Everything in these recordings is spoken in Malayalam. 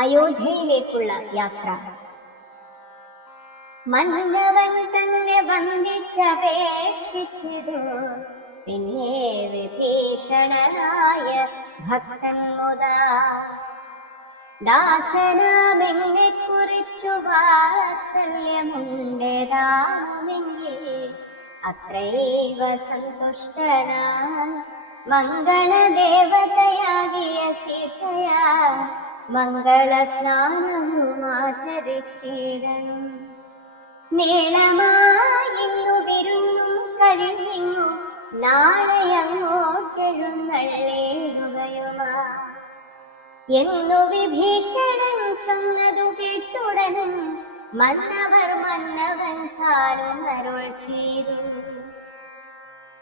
അയോധ്യയിലേക്കുള്ള യാത്ര. മന്നവൻ തന്നെ വന്ദിച്ചപേക്ഷിച്ചിതു, പിന്നെ വിഭീഷണനായ ഭക്തൻ മുതാ. ദാസനാമെന്നെ കുറിച്ചു വാത്സല്യമുണ്ടേതാമെങ്കിൽ അത്രൈവ സന്തുഷ്ടനാൻ മംഗളദേവതയാകിയ സീതയാ മംഗള സ്നാനവുമാചരിച്ചിടണം. നീളമായിന്നു വിരുന്നും കഴിഞ്ഞു നാളെ അങ്ങോട്ടെഴുന്നള്ളേറുകയുമാ എന്നു വിഭീഷണൻ ചൊന്നതു കേട്ടുടനും മന്നവൻ താനും അരുൾ ചെയ്തു.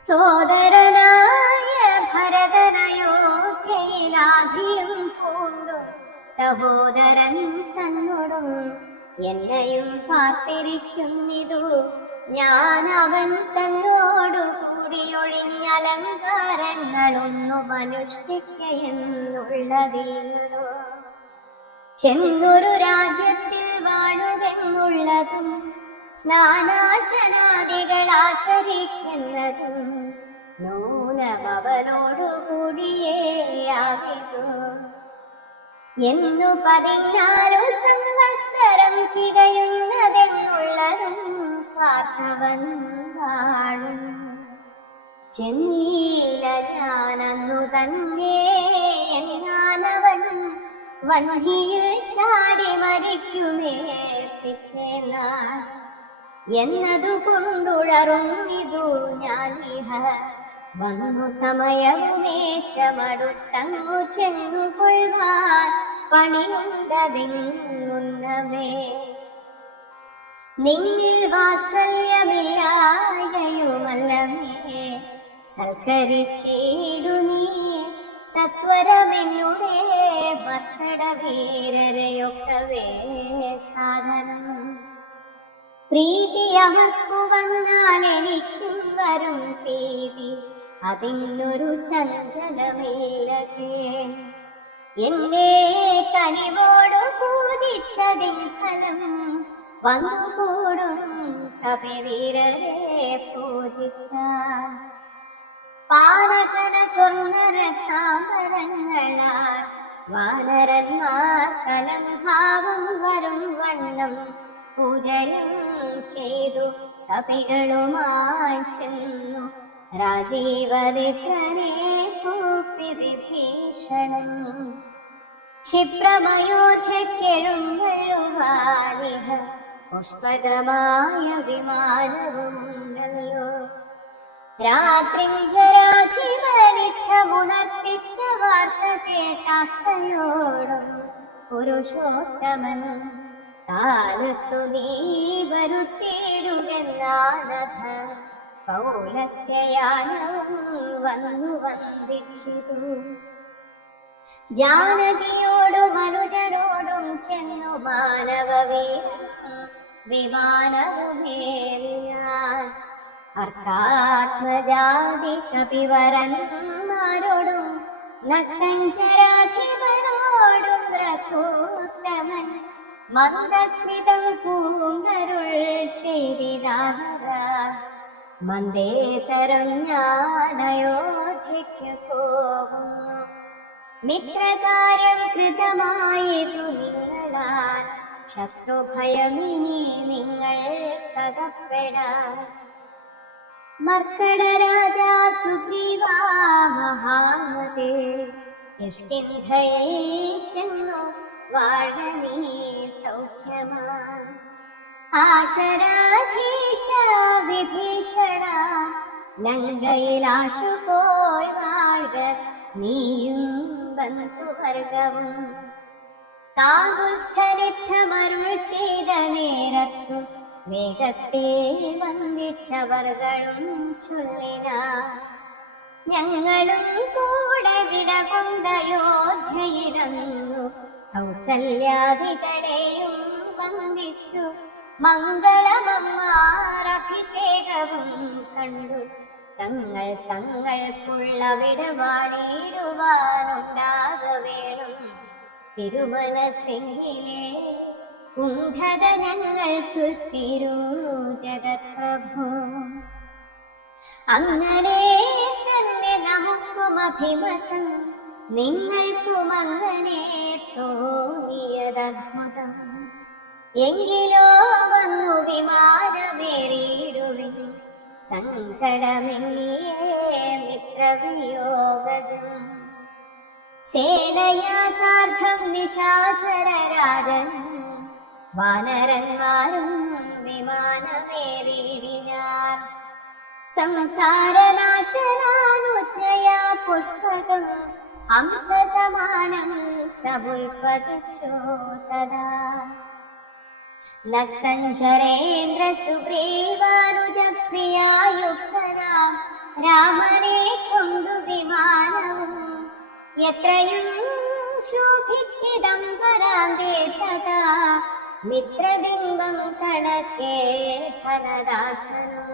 സോദരനായ ഭരതനയോധ്യയിലാധിയും പൂണ്ടു സഹോദരൻ തന്നോടും എന്നെയും പാർത്തിരിക്കുന്നിതു. ഞാൻ അവൻ തന്നോടു കൂടി ഒഴിഞ്ഞലങ്കാരങ്ങളൊന്നും അനുഷ്ഠിക്കയെന്നുള്ളതീയോ. ചെന്നൊരു രാജ്യത്തിൽ വാഴുവെന്നുള്ളതും സ്നാനാശനാദികളാചരിക്കുന്നതും നൂനമവനോടുകൂടിയേ ആകിതു. എന്നു 14 സംവത്സരം തികയുന്നതെന്നുള്ളതും പാർത്ഥവൻ വാഴും. ചെന്നീല ഞാനന്നു തന്നെ എന്നാലവൻ വന്ധിയിൽ ചാടി മരിക്കുമേ പിറ്റേന്നാൾ എന്നതു കൊണ്ടുഴറുന്നിതു ഞാനിഹ. വന്നു സമയവുമേറ്റമടുത്തങ്ങു ചെന്നു കൊള്ളുവാൻ പണിയുണ്ടതെങ്ങുന്നമേ. നിന്നിൽ വാത്സല്യമില്ലായയുമല്ലമേ സൽക്കരിച്ചിടു നീ സത്വരമെന്നുടെ ഭക്തട വീരരെയൊക്കവേ സാധനം. പ്രീതി അവർക്കു വന്നാൽ എനിക്കും വരും പ്രീതി, അതിനൊരു ചഞ്ചലമില്ലതേ. എന്നെ കനിവോടു പൂജിച്ചതിൻ ഫലം വന്നുകൂടും കപിവീരരെ പൂജിച്ചാൽ. പാനശന സ്വർണ്ണരത്നാഭരണങ്ങളാൽ വാനരന്മാർ കലംഭാവം വരും വണ്ണം പൂജയും ചെയ്തു കപികളുമായി ചെന്നു രാജീവരിത്രനെ കൂപ്പി വിഭീഷണൻ. ക്ഷിപ്രമയോധ്യക്കെഴുന്നള്ളുവാനിഹ പുഷ്പകമായ വിമാനവുമുണ്ടല്ലോ. രാത്രിഞ്ചരാധിപരിദ്ധമുണർത്തിച്ച വാർത്ത കേട്ടാസ്തയോടും പുരുഷോത്തമൻ കാലത്തു നീ വരുത്തിയിടുകെന്നാനഥ പൗലസ്ത്യയാനവും വന്നു വന്ദിച്ചിതു. ജാനകിയോടും അനുജരോടും ചെന്നു മാനവവീരൻ വിമാനവുമേറിയാൻ. അർത്ഥാത്മജാതി കപിവരന്മാരോടും നക്തഞ്ചരാധിപരോടും രഘൂത്തമൻ മന്ദസ്മിതം പൂണ്ടരുൾ ചെയ്തിതാവര. മന്ദേതരം ഞാൻ അയോധ്യയ്ക്ക് പോകുന്നു, മിത്രകാര്യം കൃതമായതു നിങ്ങളാൽ. ശത്രുഭയമിനി നിങ്ങൾക്കകപ്പെടാൻ. മർക്കടരാജാ സുഗ്രീവാ മഹാമതേ കിഷ്കിന്ധയിൽ ചെന്നു വാഴ നീ സൗഖ്യമാൻ. ആശരാധീശ വിഭീഷണ ലങ്കയിലാശു പോയി വാഴ നീയും ബന്ധുവർഗവും. താങ്കുസ്ഥരിദ്ധമരുൾ ചെയ്ത നേരത്തു വേഗത്തിൽ വന്ദിച്ചവർകളും ചൊല്ലിന. ഞങ്ങളും കൂടെ വിടകൊണ്ടയോധ്യയിലന്നു കൗസല്യാദികളെയും വന്ദിച്ചു. മംഗളമമ്മാരഭിഷേകവും കണ്ടു തങ്ങൾക്കുള്ള വിടവാണിടുവാനുണ്ടാക വേണം. തിരുമനസിലെ കുണ്ഠത ഞങ്ങൾക്ക് തിരു ജഗത്പ്രഭു. അങ്ങനെ തന്നെ നമുക്കും അഭിമതം, നിങ്ങൾക്കും അങ്ങനെ തോന്നിയതദ്ഭുതം. എങ്കിലോ വന്നു വിമാനമേറിയിടുവിൻ, സങ്കടമെന്നിയേ മിത്രവിയോഗജം. സേനയാ സാർദ്ധം നിശാചരരാജൻ, വാനരന്മാരും വിമാനമേറിയിടിനാർ. സംസാരനാശനാനുജ്ഞയാ പുഷ്പകം ഹംസസമാനം സമുൽപതിച്ചു തദാ. നക്തഞ്ചരേന്ദ്ര സുഗ്രീവാനുജപ്രിയായുക്തനാം രാമനെ കൊണ്ടു വിമാനവും എത്രയും ശോഭിച്ചിതം പരാന്തേ തഥാ. മിത്രബിംബം കണക്കേ ധനദാസനം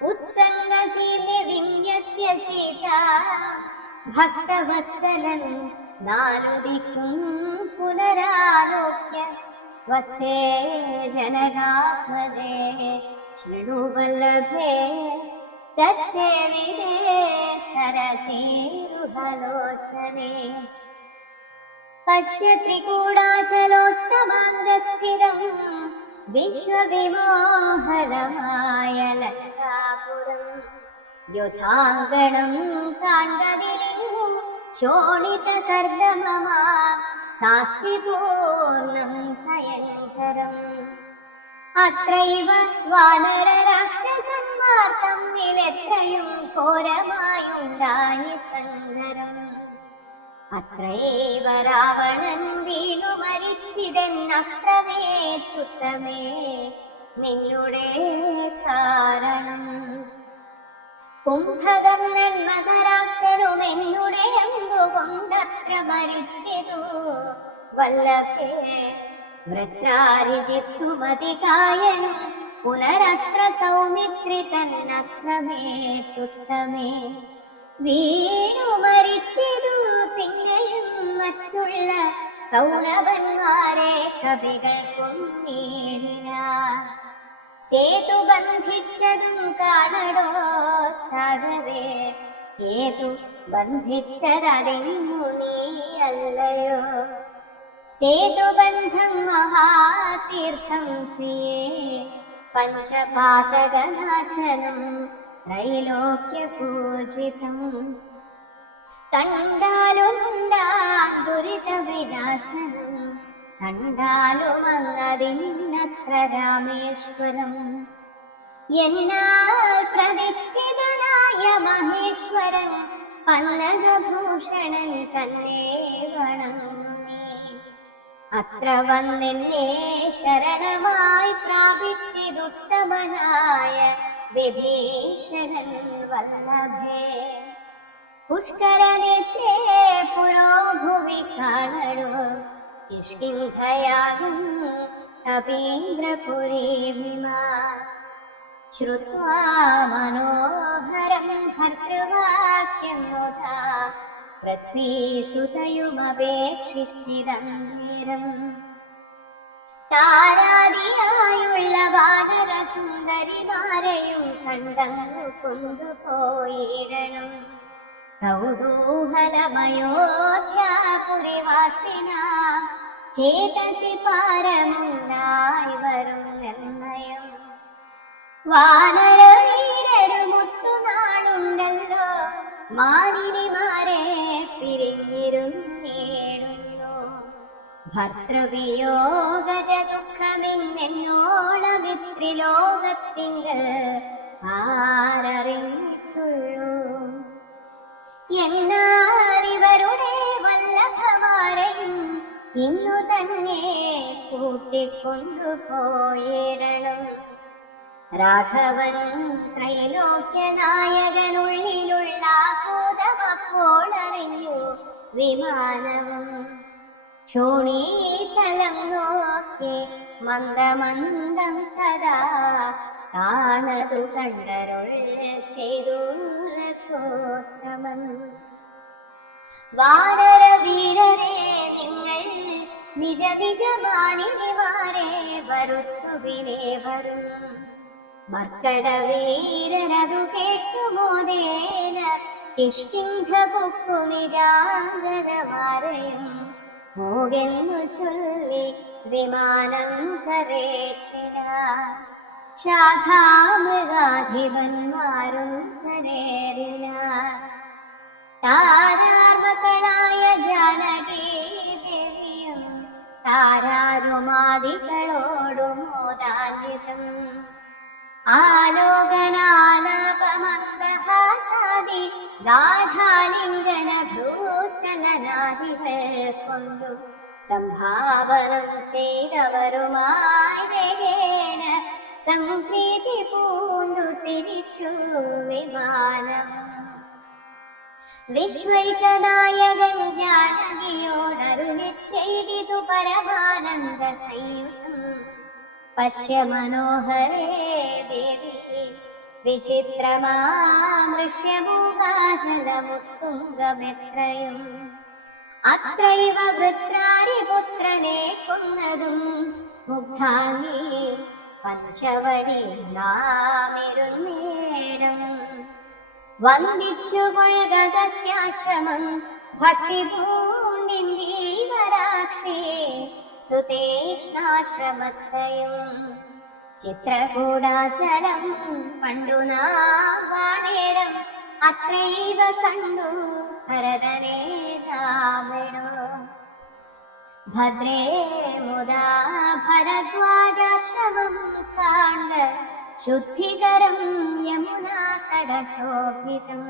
ഉത്സംഗസീമ്യ വിന്യസ്യ സീതാ. ഭക്തവത്സലൻ നാലുദിക്കും പുനരാലോക്യ വത്സേ ജനകാത്മജേ ശൃണുവല്ലഭേ തത്സേവിതേ സരസീരുഹലോചനേ. പശ്യ ത്രികൂടാചലോത്തമാംഗസ്ഥിതം വിശ്വവിമോഹനമായ ലങ്കാപുരം. യുധാങ്കണം കാണ്ഡതിലിംഗു ശോണിത കർദമമാ സാസ്തി പൂർണ്ണം ഭയങ്കരം. അത്രൈവ വാനര രാക്ഷസന്മാർ തമ്മിലെത്രയും ഘോരമായുണ്ടായി സങ്കരം. അത്രൈവ രാവണൻ വീണു മരിച്ചിതെന്നസ്ത്രമേറ്റുത്തമേ നിന്നുടെ കാരണം. കുംഭകർണൻ മകരാക്ഷരും എന്നുടെ അമ്പുകൊണ്ടത്ര മരിച്ചിതു വല്ലഭേ. വൃത്രാരിജിത്തുമതികായനും പുനരത്ര സൗമിത്രി തന്നസ്ത്രമേറ്റുത്തമേ. വീണു മരിച്ചിതു പിന്നെയും മറ്റുള്ള കൗരവന്മാരെ കവികൾ കൊന്നീടിനാർ. സേതു ബന്ധിച്ചതും കാണടോ സാഗരേ, ഏതു ബന്ധിച്ചതറിഞ്ഞു നീയല്ലയോ. സേതുബന്ധം മഹാതീർത്ഥം പ്രിയേ, പഞ്ചപാതകനാശനം ത്രൈലോക്യപൂജിതം. കണ്ടാലുണ്ടാം ദുരിത വിനാശനം, കണ്ടാലുമങ്ങതിന്നത്ര രാമേശ്വരം. എന്നാൽ പ്രതിഷ്ഠിതനായ മഹേശ്വരൻ പന്നകഭൂഷണൻ തന്നെ വണങ്ങുന്നേ. അത്ര വന്നെന്നെ ശരണമായി പ്രാപിച്ചിതുത്തമനായ വിഭീഷണൻ വല്ലഭേ. പുഷ്കരനേത്രേ പുരോഭുവി കാണടോ, കിഷ്കിന്ധയാകും കപീന്ദ്രപുരീഭിമാ. ശ്രുത്വാ മനോഹരം ഭർതൃവാക്യം മുധാ, പൃഥ്വീസുതയുമപേക്ഷിച്ചിതന്നേരം. താരാദിയായുള്ള വാനരസുന്ദരിമാരെയും കണ്ടങ്ങു കൊണ്ടുപോയിടണം. കൗതൂഹലമയോധ്യാപുരിവാസിന ചേതസി പാരമുണ്ടായി വരും നിർണയം. വാനരവീരരുമൊട്ടുനാളുണ്ടല്ലോ, മാനിനിമാരെ പിരിഞ്ഞിരുന്നേടുന്നു. ഭർതൃവിയോഗജ ദുഃഖമെന്നോളമിത്രിലോകത്തിങ്കൽ ആരറിഞ്ഞിട്ടുള്ളൂ. എന്നാൽ ഇവരുടെ വല്ലഭമാരെയും ഇന്നു തന്നെ കൂട്ടിക്കൊണ്ടുപോയിടണം. രാഘവൻ ത്രൈലോക്യനായകനുള്ളിലുള്ള ഭൂതമപ്പോൾ അറിഞ്ഞു വിമാനവും. ക്ഷോണീതലം നോക്കി മന്ദമന്ദം തഥാ കാണതു കണ്ടരുൾ ചെയ്തു രഘോത്തമൻ. വാനര വീരരെ നിങ്ങ നിജമാനിനിമാരെ വരുത്തുവിനേവരും. മർക്കടവീരരതു കേട്ടുമോദേന കിഷ്കിന്ധ പൊക്കു നിജാംഗനമാരെയും മോകെന്നു ചൊല്ലി വിമാനം കരേറ്റിന. ശാഖാമൃഗാധിപന്മാരും കരേറിന. താരാർമക്കളായ ജാനകീ ദേവിയും താരാരുമാദികളോടും മോദാന്വിതം. ആലോകനാലാപമന്ദഹാസാദി ഗാഠാലിംഗന ഭ്രൂചലനാദികൾ കൊണ്ടു സംഭാവനം ചെയ്തവരുമായി വേഗേന സംപ്രീതി പൂണ്ടു തിരിച്ചു വിമാനം. വിശ്വൈകനായകൻ ജാനകിയോടരുളി ചെയ്തിതു പരമാനന്ദ സംയുക്തം. പശ്യ മനോഹരേ ദേവി വിചിത്രമാമൃഷ്യഭൂകാചലമുത്തുംഗമെത്രയും. അത്രൈവ വൃത്രാരിപുത്രനെ കൊന്നതും മുഗ്ധാംഗി പഞ്ചവടി നാമിരുന്നേടം. വന്ദിച്ചു കൊൾഗസ്യാശ്രമം ഭക്തിപൂണ്ടിന്ദീവരാക്ഷേ സുതീക്ഷ്ണാശ്രമത്രയും. ചിത്രകൂടാചലം പണ്ടു നാവാണേരം അത്രൈവ കണ്ടു ഭരതനെ താമിടോ. ഭദ്രേ മുദാ ഭരദ്വാജാശ്രമം കാണ്ട ശുദ്ധികരം യമുനാതടശോഭിതം.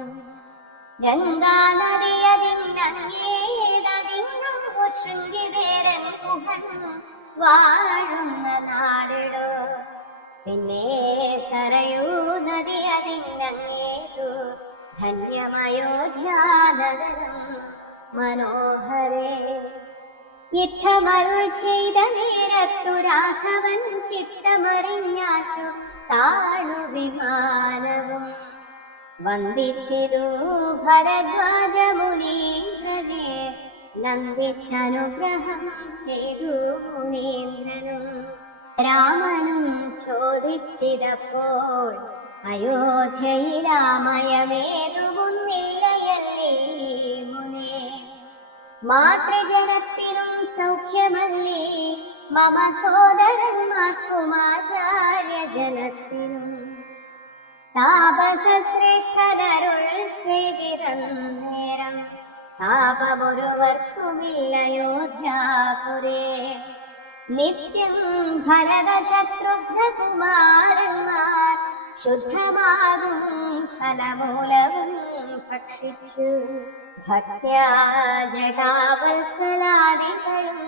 ഗംഗാനദിയതിങ്ങേതതിങ്ങു ശൃംഗിവേരൻ കുഹൻ വാഴുന്ന നാടിടോ. പിന്നെ സരയൂ നദിയതിങ്ങേതു ധന്യമയോധ്യാനഗരം മനോഹരേ. യുദ്ധമരുൾ ചെയ്ത നേരത്തു രാഘവൻ ചിത്തമറിഞ്ഞാശു താണു വിമാനവും. വന്ദിച്ചിരു ഭരദ്വാജ മുനീന്ദ്രനെ നന്ദിച്ചനുഗ്രഹം ചെയ്തു മുനീന്ദ്രനും. രാമനും ചോദിച്ചിതപ്പോൾ അയോധ്യയിലാമയമേതുമുന്നില്ലയല്ലേ മുനേ. മാതൃജനത്തിനും സൗഖ്യമല്ലേ മമ സോദരന്മാർക്കുമാചാര്യജനത്തിനും. താപസശ്രേഷ്ഠനരുൾ ചെയ്തിരം നേരം താപമൊരുവർക്കുമില്ലയോധ്യാപുരേ. നിത്യം ഭരതശത്രുഘ്നകുമാരന്മാർ ശുദ്ധമാകും ഫലമൂലവും ഭക്ഷിച്ചു. ഭക്ത്യാ ജടാവൽക്കലാദികളും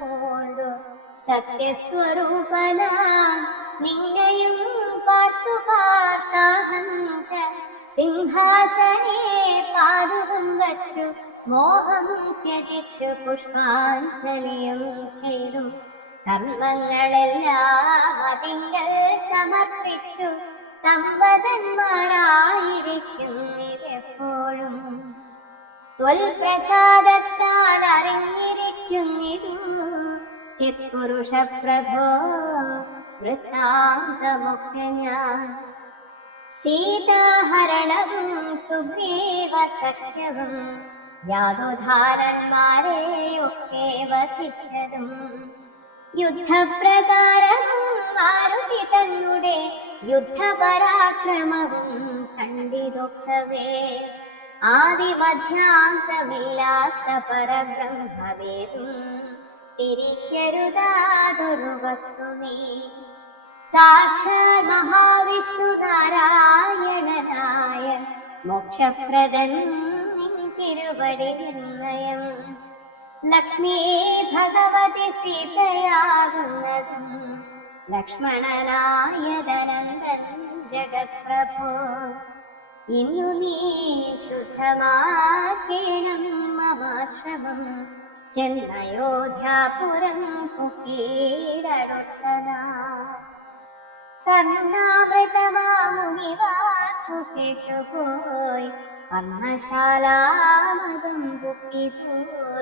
കൊണ്ടു സത്യസ്വരൂപനാം നിന്നെയും പാർത്തു പാർത്താഹന്ത. സിംഹാസനേ പാദുകം വച്ചു മോഹം ത്യജിച്ചു പുഷ്പാഞ്ജലിയും ചെയ്തു. കർമ്മങ്ങളെല്ലാം അതിങ്ങൾ സമർപ്പിച്ചു സമ്പദന്മാരായിരിക്കും ഇതെപ്പോഴും. ത്വൽപ്രസാദത്താൽ അറിഞ്ഞിരിക്കുന്നിതു ചിത്പുരുഷ പ്രഭോ വൃത്താന്തമൊക്കെ ഞാൻ. സീതാഹരണവും സുഗ്രീവ സഖ്യവും യാതുധാരന്മാരെ ഒക്കെ വധിച്ചതും. യുദ്ധപ്രകാരവും മാരുതി തന്നുടെ യുദ്ധപരാക്രമവും കണ്ടിതൊക്കവേ. ആദിമധ്യാന്തമില്ലാത്ത പരബ്രഹ്മവേദം തിരിക്കരുതാതൊരു വസ്തു നീ. സാക്ഷാൽ മഹാവിഷ്ണു നാരായണനായ മോക്ഷപ്രദൻ തിരുവടി നിർണയം. ലക്ഷ്മീ ഭഗവതി സീതയാകുന്നതും ലക്ഷ്മണനായതനന്ദൻ ജഗത്പ്രഭോ. ഇന്നു നീ ശുദ്ധമാക്കേണം മമാശ്രമം ചെന്നയോധ്യാപുരം കുക്കീടടുത്തതാ. കർണാമൃതമാമുനിവാക്കു കേട്ടുപോയി പർണശാലാമകം പുക്കിപ്പൂ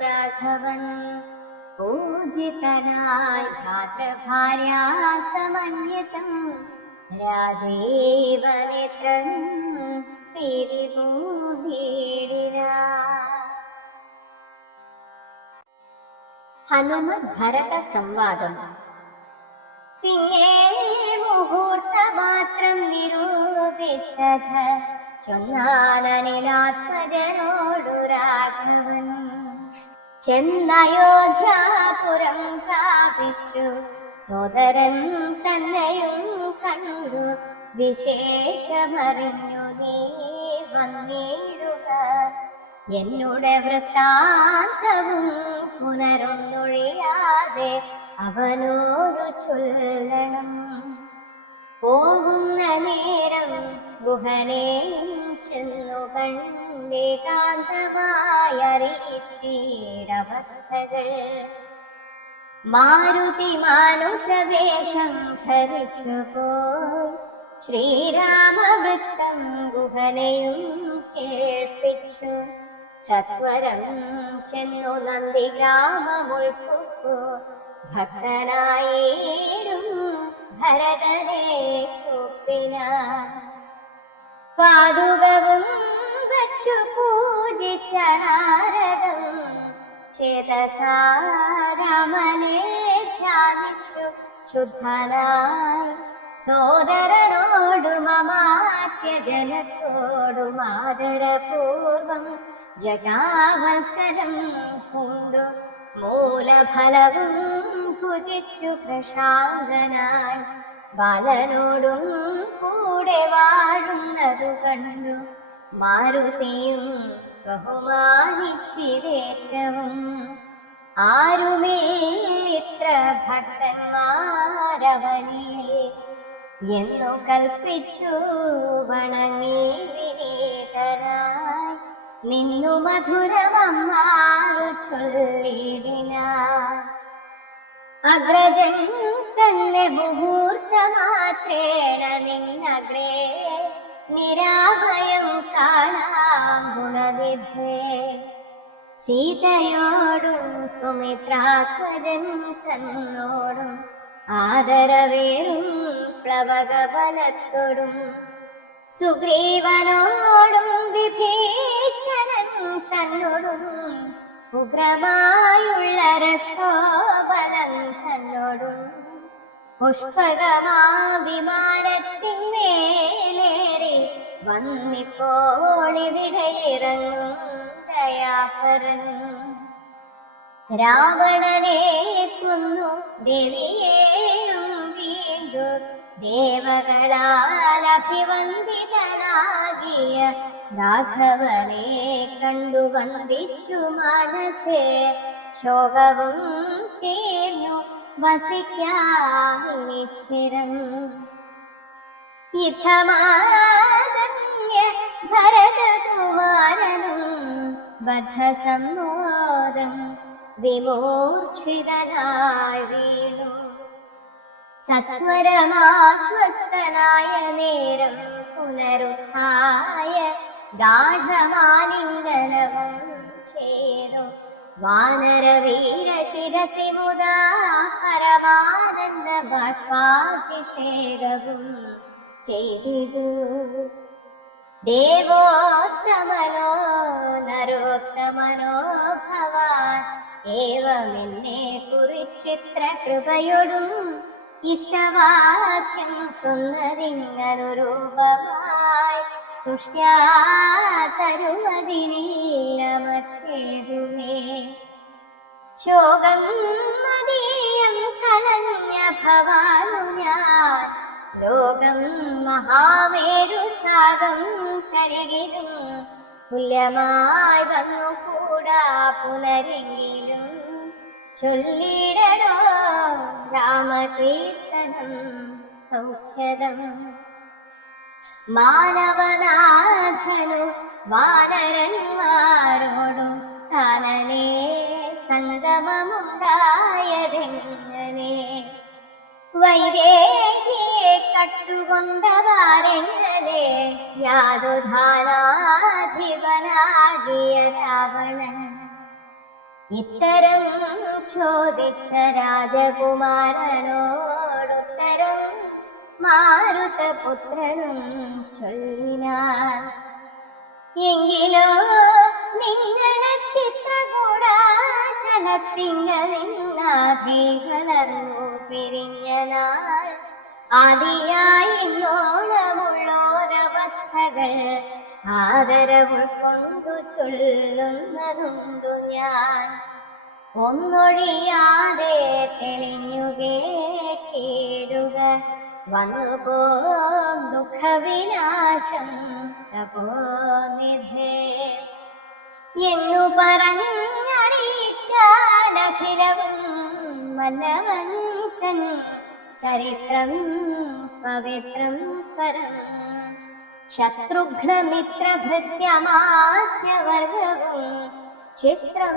രാഘവൻ. പൂജിതനായി ഭ്രാതൃഭാര്യാ സമന്വിതം രാജീവ നേത്രൻ പ്രീതി പൂണ്ടിടിനാ. ഹനുമത് ഭരത സംവാദം. പിന്നെ മുഹൂർത്തമാത്രം നിരൂപിച്ചത് ചൊന്നാനനിലാത്മജനോടു രാഘവൻ. ചെന്നയോധ്യാപുരം പ്രാപിച്ചു സോദരൻ തന്നെയും കണ്ടു. വിശേഷമറിഞ്ഞു നീ വന്നിടുക, എന്നുടെ വൃത്താന്തവും പുനരൊന്നൊഴിയാതെ അവനോടു ചൊല്ലണം. പോകുന്ന നേരം ഗുഹനെ ചെന്നു കണ്ടേകാന്തമായി അറിയിച്ചീരവസ്ഥകൾ. മാരുതി മാനുഷവേഷം ധരിച്ചു പോയി ശ്രീരാമവൃത്തം ഗുഹനെയും കേൾപ്പിച്ചു. സത്വരം ചെന്നു നന്ദി ഗ്രാമമുൾപ്പു ഭക്തനായിടും ഭരതനെ കൂപ്പിനാൻ. പാതുകവും വച്ചു പൂജിച്ച നാരദം ചേതസാ രാമനെ ധ്യാനിച്ചു ശുദ്ധനായി. സോദരനോടും അമാത്യജനത്തോടും ആദരപൂർവം ജഗാവൽക്കരം പൂണ്ടു മൂലഫലവും ഭുജിച്ചു പ്രശാന്തനായി. ബാലനോടും കൂടെ വാഴുന്നതു കണ്ടു മാരുതിയും ബഹുമാനിച്ചിരേറ്റവും. ആരുമേ ഇത്ര ഭക്തന്മാരവനിൽ എന്നു കൽപ്പിച്ചു വണങ്ങി വിനീതനായി. നിന്നു മധുരമമ്മാറു ചൊല്ലിടിനാർ. അഗ്രജൻ തന്നെ മുഹൂർത്തമാത്രേണ നിന്നഗ്രേ നിരാമയം കാണാം ഗുണവിധേ. സീതയോടും സുമിത്രാത്മജൻ തന്നോടും ആദരവേറും പ്ലവകബലത്തോടും സുഗ്രീവനോടും വിഭീഷണൻ തന്നോടും ഉഗ്രമായുള്ള രക്ഷോബലം തന്നോടും പുഷ്പകമാ വിമാനത്തിന്മേലേറി വന്നിപ്പോളിവിടെ ഇറങ്ങും ദയാപരൻ. രാവണനെ കൊന്നു ദേവിയേയും വീണ്ടു ദേവകളാൽ അഭിവന്ദിതനാകിയ രാഘവനെ കണ്ടു വന്ദിച്ചു മനസ്സേ. ശോകവും തീർന്നു വസിക്കാനിച്ചിരം. യുദ്ധമാകന്യ ഭരതകുമാരനും ബദ്ധസമ്മോദം വിമൂർച്ഛിതനായി വീണു. സത്വരമാശ്വസ്തനായ നേരം പുനരുത്ഥായ ഗാഢമാലിംഗനവും ചെയ്തു. വാനരവീര ശിരസി മുദാ പരമാനന്ദ ബാഷ്പാഭിഷേകവും ചെയ്തിതു. ദേവോത്തമനോ നരോത്തമനോ ഭവാൻ ഏവമെന്നെ കുറിച്ചിത്ര കൃപയൊടും ഇഷ്ടവാക്യം ചൊന്നതിങ്ങനുരൂപമായി. തുഷ്ട്യാ തരുവതിനില്ല മറ്റേതുമേ. ശോകം മതീയം കളഞ്ഞ ഭവാനു ഞാൻ ലോകം മഹാമേരു സാഗം കരകിലും തുല്യമായി വന്നുകൂടാ പുനരെങ്കിലും. ചൊല്ലിടണോ രാമകീർത്തനം സൗഖ്യദം. മാനവനാഥനു വാനരന്മാരോടും കാനനേ സംഗമമുണ്ടായതെങ്ങനെ. വൈദേഹിയെ കട്ടുകൊണ്ടവാരെങ്ങനെ യാതുധാനാധിപനാകിയ രാവണൻ. ഇത്തരം ചോദിച്ച രാജകുമാരനോടുത്തരം മാരുതപുത്രനും ചൊല്ലിനാൻ. എങ്കിലോ നിങ്ങളെ ചിത്രകൂടാചലത്തിങ്കലിന്നാദികളർന്നു പിരിഞ്ഞ നാൾ ആദിയായി നോളമുള്ളോരവസ്ഥകൾ ആദരവുൾക്കൊണ്ടു ചൊല്ലുന്നതുണ്ടു ഞാൻ. ഒന്നൊഴിയാതെ തെളിഞ്ഞു കേട്ടിടുക വന്നുപോ ദുഃഖവിനാശം തപോനിധേ എന്നു പറഞ്ഞറിയിച്ചാലഖിലവും മന്നവൻ തൻ ചരിത്രം പവിത്രം പരം. ശത്രുഘ്നമിത്രഭൃത്യമാത്യവർഗവും ചിത്രം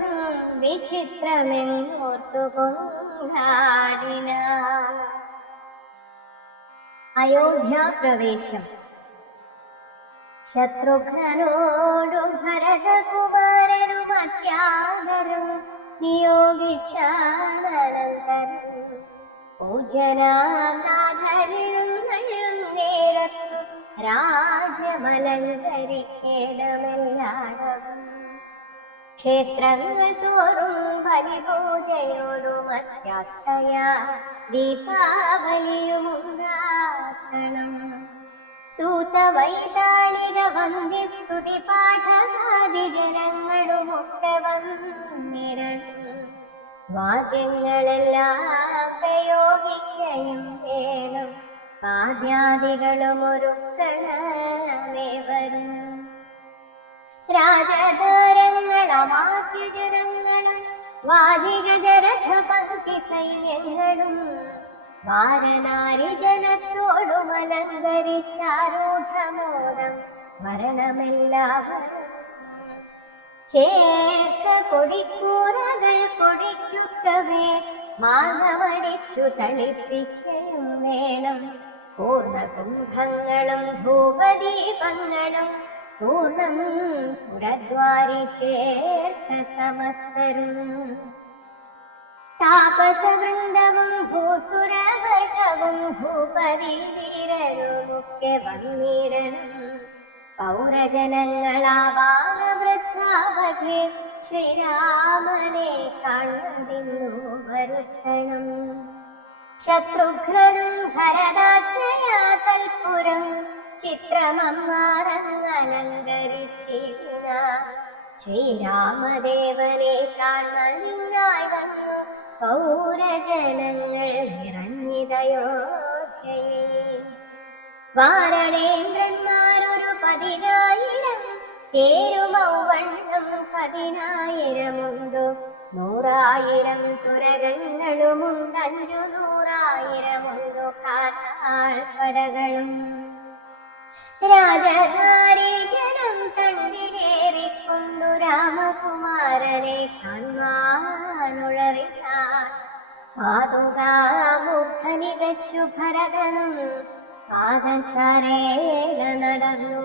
വിചിത്രമെന്നോർത്തുകൊണ്ടാടിന. അയോധ്യാപ്രവേശം. ശത്രുഘ്നോടു ഭരതകുമാരനും അത്യാദരം നിയോഗിച്ചാനന്തരം പൂജനാനാഥരിഴുന്നള്ളും നേരത്തു രാജ്യമലങ്കരിക്കേടമെല്ലാടവും ക്ഷേത്രങ്ങൾ തോറും ബലിപൂജയോടും അത്യാസ്തയ ദീപാവലിയുമുണ്ടാക്കണം. സൂതവൈതാളിക വന്ദിസ്തുതി പാഠാദിജനങ്ങളുമൊക്കെ വന്നിരണം. വാദ്യങ്ങളെല്ലാം പ്രയോഗിക്കുകയും വേണം. വാദ്യാദികളും ഒരുക്കണമേ വരും. രാജധാരങ്ങളമാത്യജനങ്ങളും വാജികജരഥ പങ്ക്തി സൈന്യങ്ങളും വാരനാരിജനത്തോടും അലങ്കരിച്ചാരൂഢമോദം മരണമെല്ലാവരും. ചേർത്ത കൊടിക്കൂറകൾ കൊടിക്കുക്കവേ മാർഗമടിച്ചു തളിപ്പിക്കുകയും വേണം. പൂർണ്ണകുംഭങ്ങളും ധൂപദീപങ്ങളും പൂർണ്ണം പുരദ്വാരി ചേർത്ത സമസ്തരും. താപസവൃന്ദവും ഭൂസുരവർഗവും ഭൂപതിവീരരുമൊക്കെ വന്നിടണം. പൗരജനങ്ങളാവാനവൃദ്ധാവധി ശ്രീരാമനെ കാണുന്നതിന്നു വരുത്തണം. ശത്രുഘ്നും ഭരതാജ്ഞയാ തൽപുരം ചിത്രമമ്മാറങ്ങലങ്കരിച്ചിരുന്ന ശ്രീരാമദേവനെ കാണുന്നതിനായി വന്നു പൗരജനങ്ങൾ നിറഞ്ഞിതയോധ്യയെ. വാരണേന്ദ്രന്മാരൊരു 10,000 തേരുമൗവണ്ണം 10,000 100,000 തുരകങ്ങളുമുണ്ട് 500,000 കാൽപ്പടകളും. രാജധാരി ജനം തണ്ടിലേറിക്കൊണ്ടു രാമകുമാരനെ കാണുവാനുളറിനാർ. പാതുകാമുഖനി വെച്ചു ഭരതനും പാദശാരേണ നടന്നു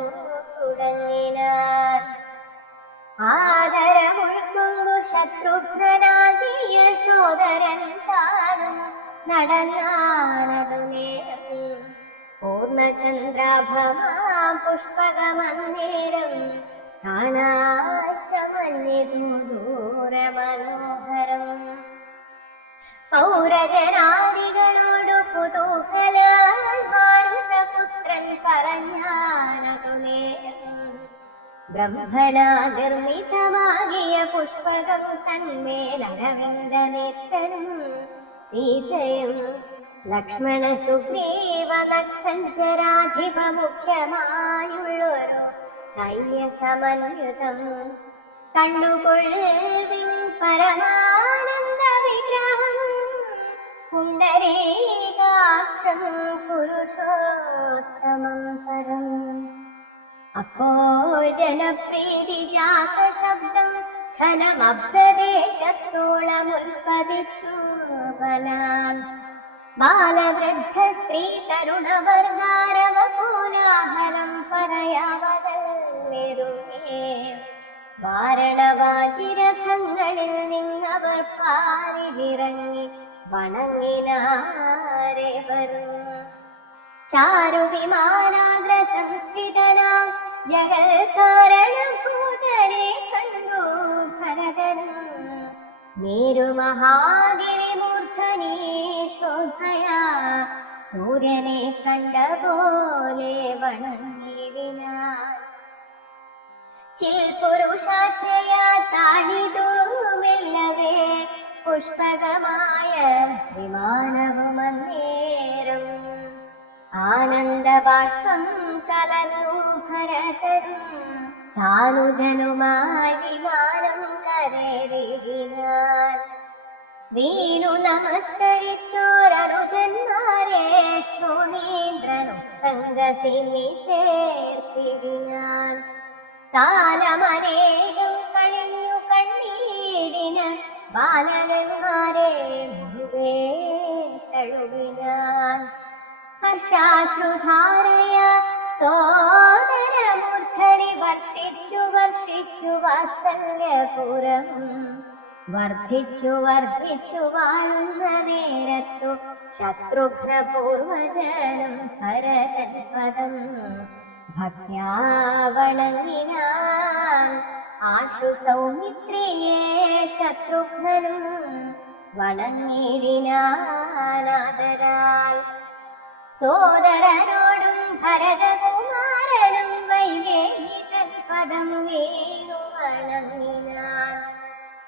തുടങ്ങിനാർ. ആദരമുൾക്കൊണ്ടു ശത്രുഘ്നനാകിയ സോദരൻ താനും നടന്നാനതു നേരം. പൂർണ്ണചന്ദ്രാഭമാം പുഷ്പകമന്നേരം കാണാച്ചമന്യതു ദൂരമനോഹരം. പൗരജനാദികളോടു കുതൂഹലാൽ ഭാരതപുത്രൻ പറഞ്ഞാനതു നേരം. ബ്രഹ്മണാ നിർമ്മിതമാകിയ പുഷ്പകം തന്മേൽ അരവിന്ദനേത്രനും സീതയും ലക്ഷ്മണ സുഗ്രീവ നക്തഞ്ചരാധിപ മുഖ്യമായുള്ളൊരു സൈന്യസമന്വിതം കണ്ടുകൊള്ളിൻ പരമാനന്ദ വിഗ്രഹം പുണ്ടരീകാക്ഷം പുരുഷോത്തമം പരം. അപ്പോൾ ജനപ്രീതി ജാത ശബ്ദം ഘനമപ്രദേശത്തോളമുൽപ്പതിച്ചു ബലാൽ. ബാലവൃദ്ധ സ്ത്രീ തരുണവർഗാരവ കോലാഹലം പറയാവതല്ലിരുന്നേ. വാരണവാചിരഥങ്ങളിൽ നിന്നവർ പാരിലിറങ്ങി വണങ്ങിനാരേവരും. ചാരുവിമാനാഗ്ര സംസ്ഥിതനാം ജഗൽ കാരണഭൂതരെ കണ്ടു ഭരതനും. മേരുമഹാഗിരിമൂർധനീ ശോഭയാ സൂര്യനെ കണ്ട പോലെ വണങ്ങിനാൻ. ചിൽപുരുഷാഖ്യയാ താഴിതു മെല്ലവേ പുഷ്പകമായ വിമാനവുമന്നേരം. ആനന്ദബാഷ്പം കലർന്നു ഭരതരും സാനുജനുമായി വിമാനം കരേറിനാൻ. വീണു നമസ്കരിച്ചോരനുജന്മാരെ ക്ഷോണീന്ദ്രനു സംഗസിനി ചേർത്തിടിനാൻ. കാലമനേകം കഴിഞ്ഞു കണ്ണീരിന് ബാലകന്മാരെ മുഴുവേ തഴുകിനാൻ. ഹർഷാശ്രുധാരയ സോദരമൂർധനി വർഷിച്ചു വർഷിച്ചു വാത്സല്യപുരം. വർദ്ധിച്ചു വർദ്ധിച്ചു വാഴുന്ന നേരത്തു ശത്രുഘ്നപൂർവജനം ഭരതൻ പദം ഭക്യാ വണങ്ങിനാൻ. ആശു സൗമിത്രിയെ ശത്രുഘ്നനും വണങ്ങിടിനാനാദരാൽ. സോദരനോടും ഭരതകുമാരനും വൈദേഹി തൻ പദം വീണു വണങ്ങിനാൻ.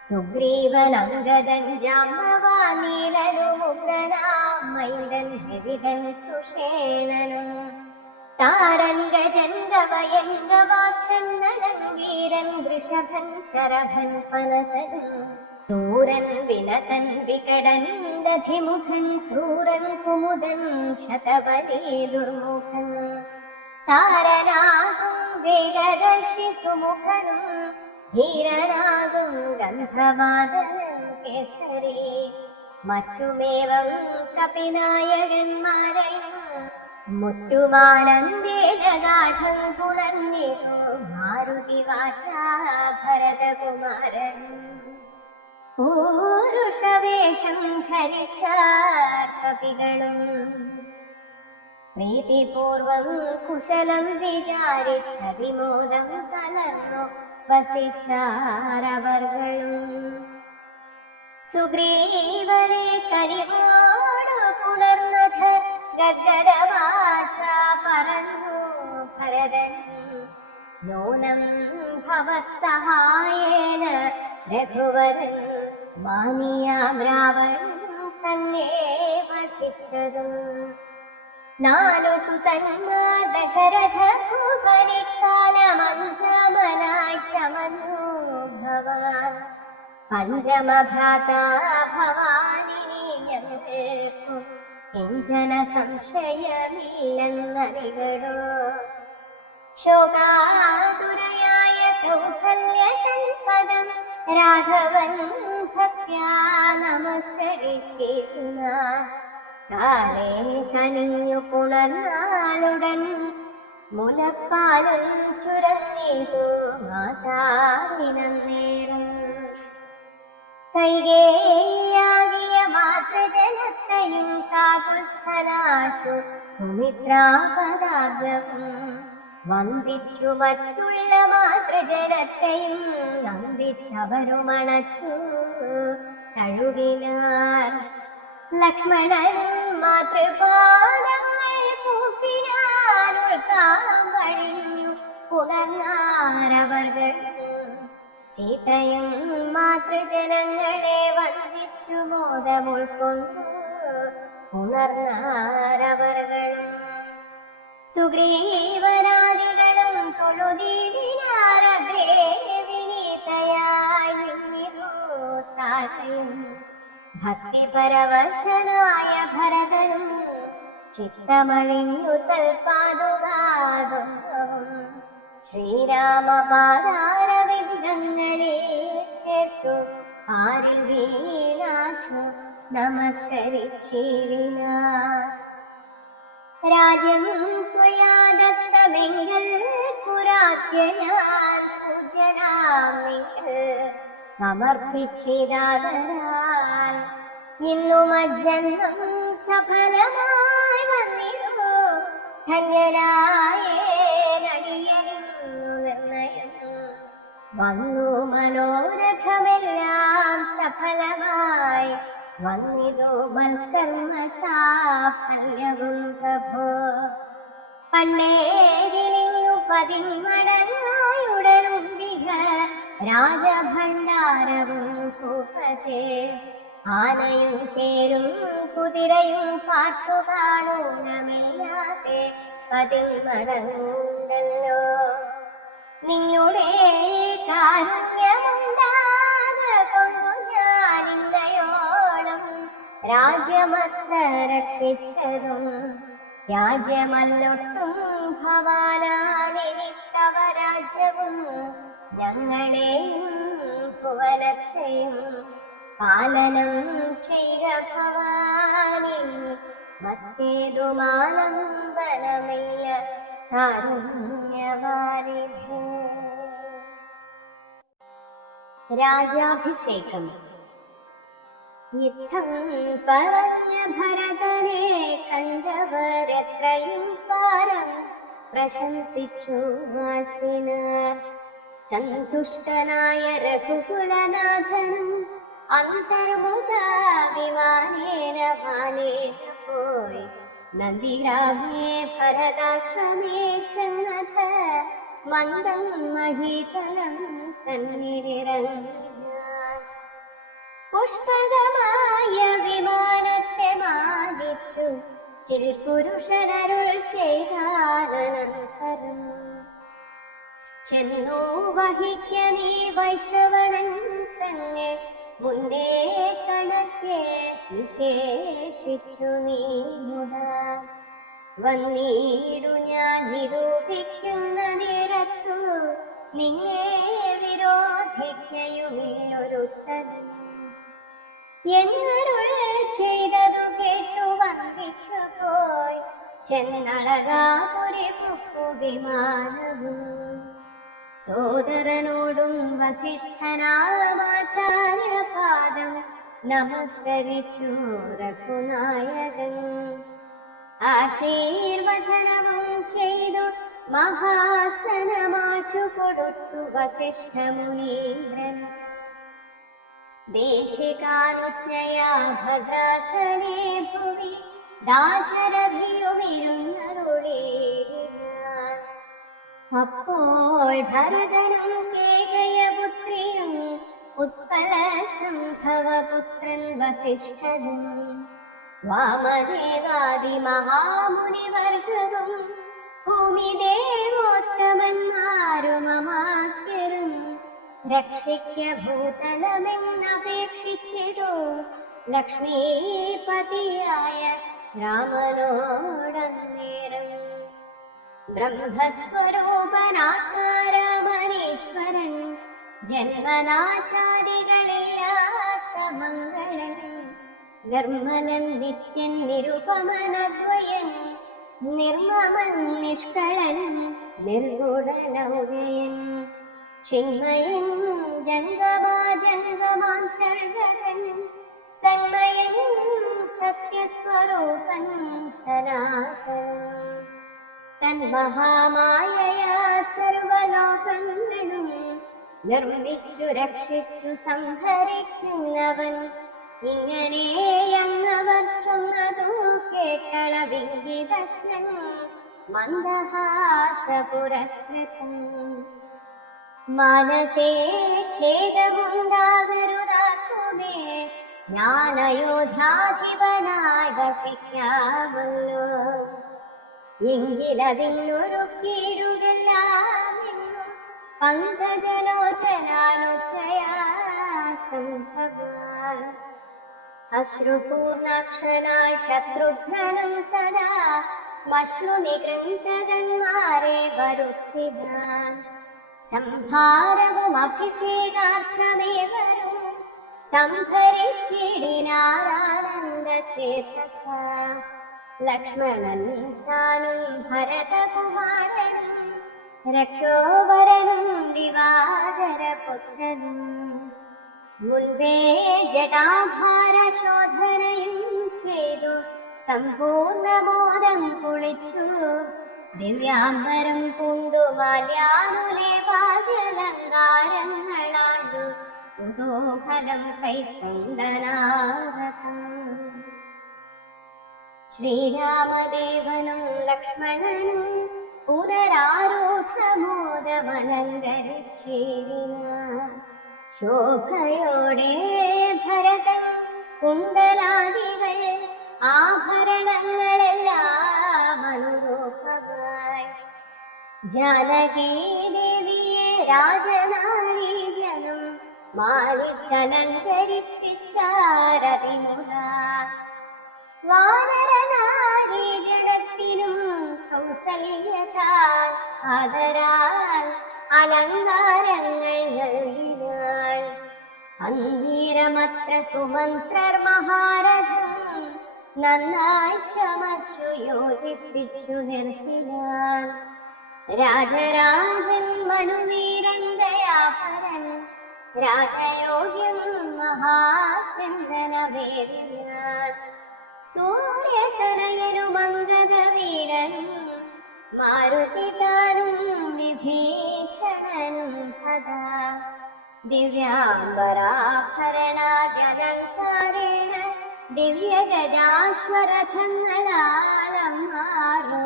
സുഗ്രീവനംഗദൻ ജാംബവാനീലനും ഉഗ്രനാം മൈന്ദൻ ഹരിതൻ സുഷേണനും. താരംഗജൻ ഗവയംഗവാക്ഷൻ നളൻവീരൻ വൃഷഭൻ ശരഭൻ പനസൻ. ദൂരൻ വിനതൻ വികടൻ ദധിമുഖൻ ക്രൂരൻ കുമുദൻ ശതബലി ദുർമുഖൻ. സാരനാകും വേഗദർശി സുമുഖനും ധീരനാകും ഗന്ധമാദനൻ കേസരി. മറ്റുമേവം കപിനായകന്മാരെയും മുറ്റുമാനന്ദേന ഗാഠം പുണർന്നിരു മാരുതി വാചാ ഭരതകുമാരൻ. പൂരുഷവേഷം ധരിച്ചാർ കപികളും പ്രീതിപൂർവം കുശലം വിചാരിച്ചതിമോദം കലർന്നു വസിച്ചാരവർകളും. സുഗ്രീവനെ കനിവോടു പുണർന്നഥ ഗദ്ഗദവാച പറഞ്ഞു ഭരതൻ. നൂനം ഭവത്സഹായേന രഘുവരൻ മാനിയാം രാവണൻ തന്നെ വധിച്ചതും. നാലു സുതന്മാർ ദശരഥ ഭൂപരിക്കാലമഞ്ചമനായി ചമന്നു ഭവാൻ. പഞ്ചമഭ്രാതാ ഭവാനിനിയം കേൾക്കും കിഞ്ചന സംശയമില്ലെന്നറികടോ. ശോകാതുരയായ കൗസല്യതൻ പദം രാഘവൻ ഭക്ത്യാ നമസ്കരിച്ചിരുന്നാൻ. കാലേ കനിഞ്ഞു പുണർന്നാളുടൻ മുലപ്പാലും ചുരന്നിതു മാതാവിനന്നേരം. കൈകേയാകിയ മാതൃജനത്തെയും കാകുസ്ഥനാശു സുമിത്രാപദാഗ്രഹം. വന്ദിച്ചു മറ്റുള്ള മാതൃജനത്തെയും നന്ദിച്ചവരുമണച്ചു തഴുകിനാർ. ലക്ഷ്മണനും മാതൃപാദങ്ങൾ കൂപ്പിനാൻ ഉൾക്കാം വഴിഞ്ഞു പുണർന്നാരവർകൾ. സീതയും മാതൃജനങ്ങളെ വന്ദിച്ചു മോദമുൾക്കൊണ്ടു പുണർന്നാരവർകളും. സുഗ്രീവനാദികളും തൊഴുതിടിനാരഗ്രേ വിനീതയായി നിന്നിരു താരയും. ഭക്തിപരവശനായ ഭരതനും ചിത്തമഴിഞ്ഞു തൽപാതുകാതും. ശ്രീരാമപാദാരവിന്ദങ്ങളിൽ ചേർത്തു ആരിൽ വീണാശു നമസ്കരിച്ചിടിനാൻ. രാജ്യം ത്വയാ ദത്തമെങ്കിൽ പുരാത്യ ഞാൻ പൂജ്യ അനുജനാം നിങ്ങൾ സമർപ്പിച്ചിതാതരാൽ ഇന്നു മജ്ജന്മം സഫലമായി വന്നിരുന്നു. ധന്യനായേനടിയനിന്നു നിർണയം വന്നു മനോരഥമെല്ലാം സഫലമായി വന്നിതു മൽക്കർമ്മ സാഫല്യവും പ്രഭോ. പണ്ടേതിലിങ്ങു പതിന്മടങ്ങായുടനുണ്ടിക രാജഭണ്ഡാരവും ഭൂപതേ. ആനയും തേരും കുതിരയും പാർത്തു കാണൂനമില്ലാതെ പതിന്മടങ്ങുണ്ടല്ലോ. നിങ്ങളുടെ കാരുണ്യമുണ്ടാകൊണ്ടു ഞാനിന്നയോളം രാജ്യമത്ര രക്ഷിച്ചതും രാജ്യമല്ലൊട്ടും ഭവാനാണെനിക്കവ രാജ്യവും ഞങ്ങളെയും ഭുവനത്തെയും പാലനം ചെയ്ക ഭവാനി. മറ്റേതുമാലംബനമില്ല കാരുണ്യവാരിധേ. രാജാഭിഷേകം. യുദ്ധം പറഞ്ഞ ഭരതനെ കണ്ടവരെത്രയും പാരം പ്രശംസിച്ചു വാഴ്ത്തിനാർ. സന്തുഷ്ടനായ രഘുകുലനാഥനും അന്തർമുഖ വിമാനേന ബാലേന പോയി നന്ദിരാമേ ഭരതാശ്രമേ ചെന്നത് മന്ദം മഹീതലം തന്നിലിറങ്ങിനാർ. പുഷ്പകമായ വിമാനത്തെ മാനിച്ചു ചിൽപുരുഷനരുൾ ചെയ്താനന്തരം ചെന്നു വഹിക്ക നീ വൈശ്രവണൻ തന്നെ മുന്നേ കണക്കെ വിശേഷിച്ചു നീ മുടാ. വന്നീടു ഞാൻ നിരൂപിക്കുന്ന നേരത്തു നിന്നെ വിരോധിക്കയുമില്ലൊരുത്തനും എന്നരുൾ ചെയ്തതു കേട്ടു വന്ദിച്ചു പോയി ചെന്നളകാപുരി വിമാനവും. സോദരനോടും വസിഷ്ഠനാമാചാര്യപാദം നമസ്കരിച്ചു രഘുനായകൻ. ആശീർവചനവും ചെയ്തു മഹാസനമാശു കൊടുത്തു വസിഷ്ഠമുനീന്ദ്രൻ. ദേശികാനുജ്ഞയാ ഭദ്രാസനേ ഭുവി ദാശരഥിയുമിരുന്നരുളീടിനാൻ. അപ്പോൾ ഭരതനും കേകയപുത്രിയും ഉത്പല സംഭവപുത്രൻ വസിഷ്ഠനും വാമദേവാദി മഹാമുനിവർഗവും ഭൂമിദേവോത്തമന്മാരും അമാത്യരും രക്ഷിക്ക ഭൂതലമെന്നപേക്ഷിച്ചിതു ലക്ഷ്മീപതിയായ രാമനോടന്നേരം. ബ്രഹ്മസ്വരൂപനാത്മാരാമനീശ്വരൻ ജന്മനാശാദികളില്ലാത്ത മംഗളൻ നിർമ്മലൻ നിത്യൻ നിരുപമനദ്വയൻ നിർമ്മമൻ നിഷ്കളൻ നിർഗുണനൗകയൻ ചിന്മയൻ ജംഗമാജംഗമാന്തർഗതൻ സന്മയൻ സത്യസ്വരൂപൻ സനാതനൻ തന്മഹാമായയാ സർവലോകങ്ങളും നിർമ്മിച്ചു രക്ഷിച്ചു സംഹരിക്കുന്നവൻ. ഇങ്ങനെയങ്ങവർ ചൊന്നതു കേട്ടളവിംഗിതജ്ഞൻ മന്ദഹാസപുരസ്കൃതം. മനസേ ഖേദമുണ്ടാകരുതാക്കുമേ ജ്ഞാനയോധാധിപനായി വസിക്കാമല്ലോ. എങ്കിലതിന്നൊരുക്കിയിടുകെല്ലാമെന്നും പങ്കജലോചനാനുജ്ഞയാ സംഭവാൻ. അശ്രുപൂർണാക്ഷനായ ശത്രുഘ്നനും തഥാ ശ്മശ്രു നികൃന്തകന്മാരെ വരുത്തിനാൻ. സംഭാരവും അഭിഷേകാർത്ഥമേവരും സംഭരിച്ചിടിനാരാനന്ദചേതസ. ലക്ഷ്മണൻ താനും ഭരതകുമാരനും രക്ഷോവരനും ദിവാകരപുത്രനും മുൻപേ ജടാഭാര ശോധനയും ചെയ്തു സമ്പൂർണബോധം കുളിച്ചു ദിവ്യാംബരം പൂണ്ടു മാല്യാനുലേപാദ്യലങ്കാരങ്ങളാണ്ടു കുതൂഹലം കൈക്കൊണ്ടനാരതം ശ്രീരാമദേവനും ലക്ഷ്മണനും പുനരാരൂഢമോദമലങ്കരിച്ചിരുന്ന ശോഭയോടെ ഭരതൻ കുണ്ടലാദികൾ ആഭരണങ്ങളെല്ലാം അനുരൂപമായി ജാനകീ ദേവിയെ രാജനാരീജനും മാലിച്ചലങ്കരിപ്പിച്ചാരതിമുഖ വാനരനാരീജനത്തിനും കൗസല്യതാൽ ആദരാൽ അലങ്കാരങ്ങൾ നൽകിനാൾ അന്നേരമത്ര സുമന്ത്രർ മഹാരഥം നന്നായി ചമച്ചു യോജിപ്പിച്ചു നിർത്തിനാൻ രാജരാജൻ മനുവീരൻ ദയാപരൻ രാജയോഗ്യം മഹാസിന്ധനവേദിനാൻ സൂര്യതനയനും അംഗദവീരനും മാരുതിതാനും വിഭീഷണനും സദാ ദിവ്യാംബരാഭരണാജലങ്കാരേണ ദിവ്യഗജാശ്വരഥങ്ങളാലമാറു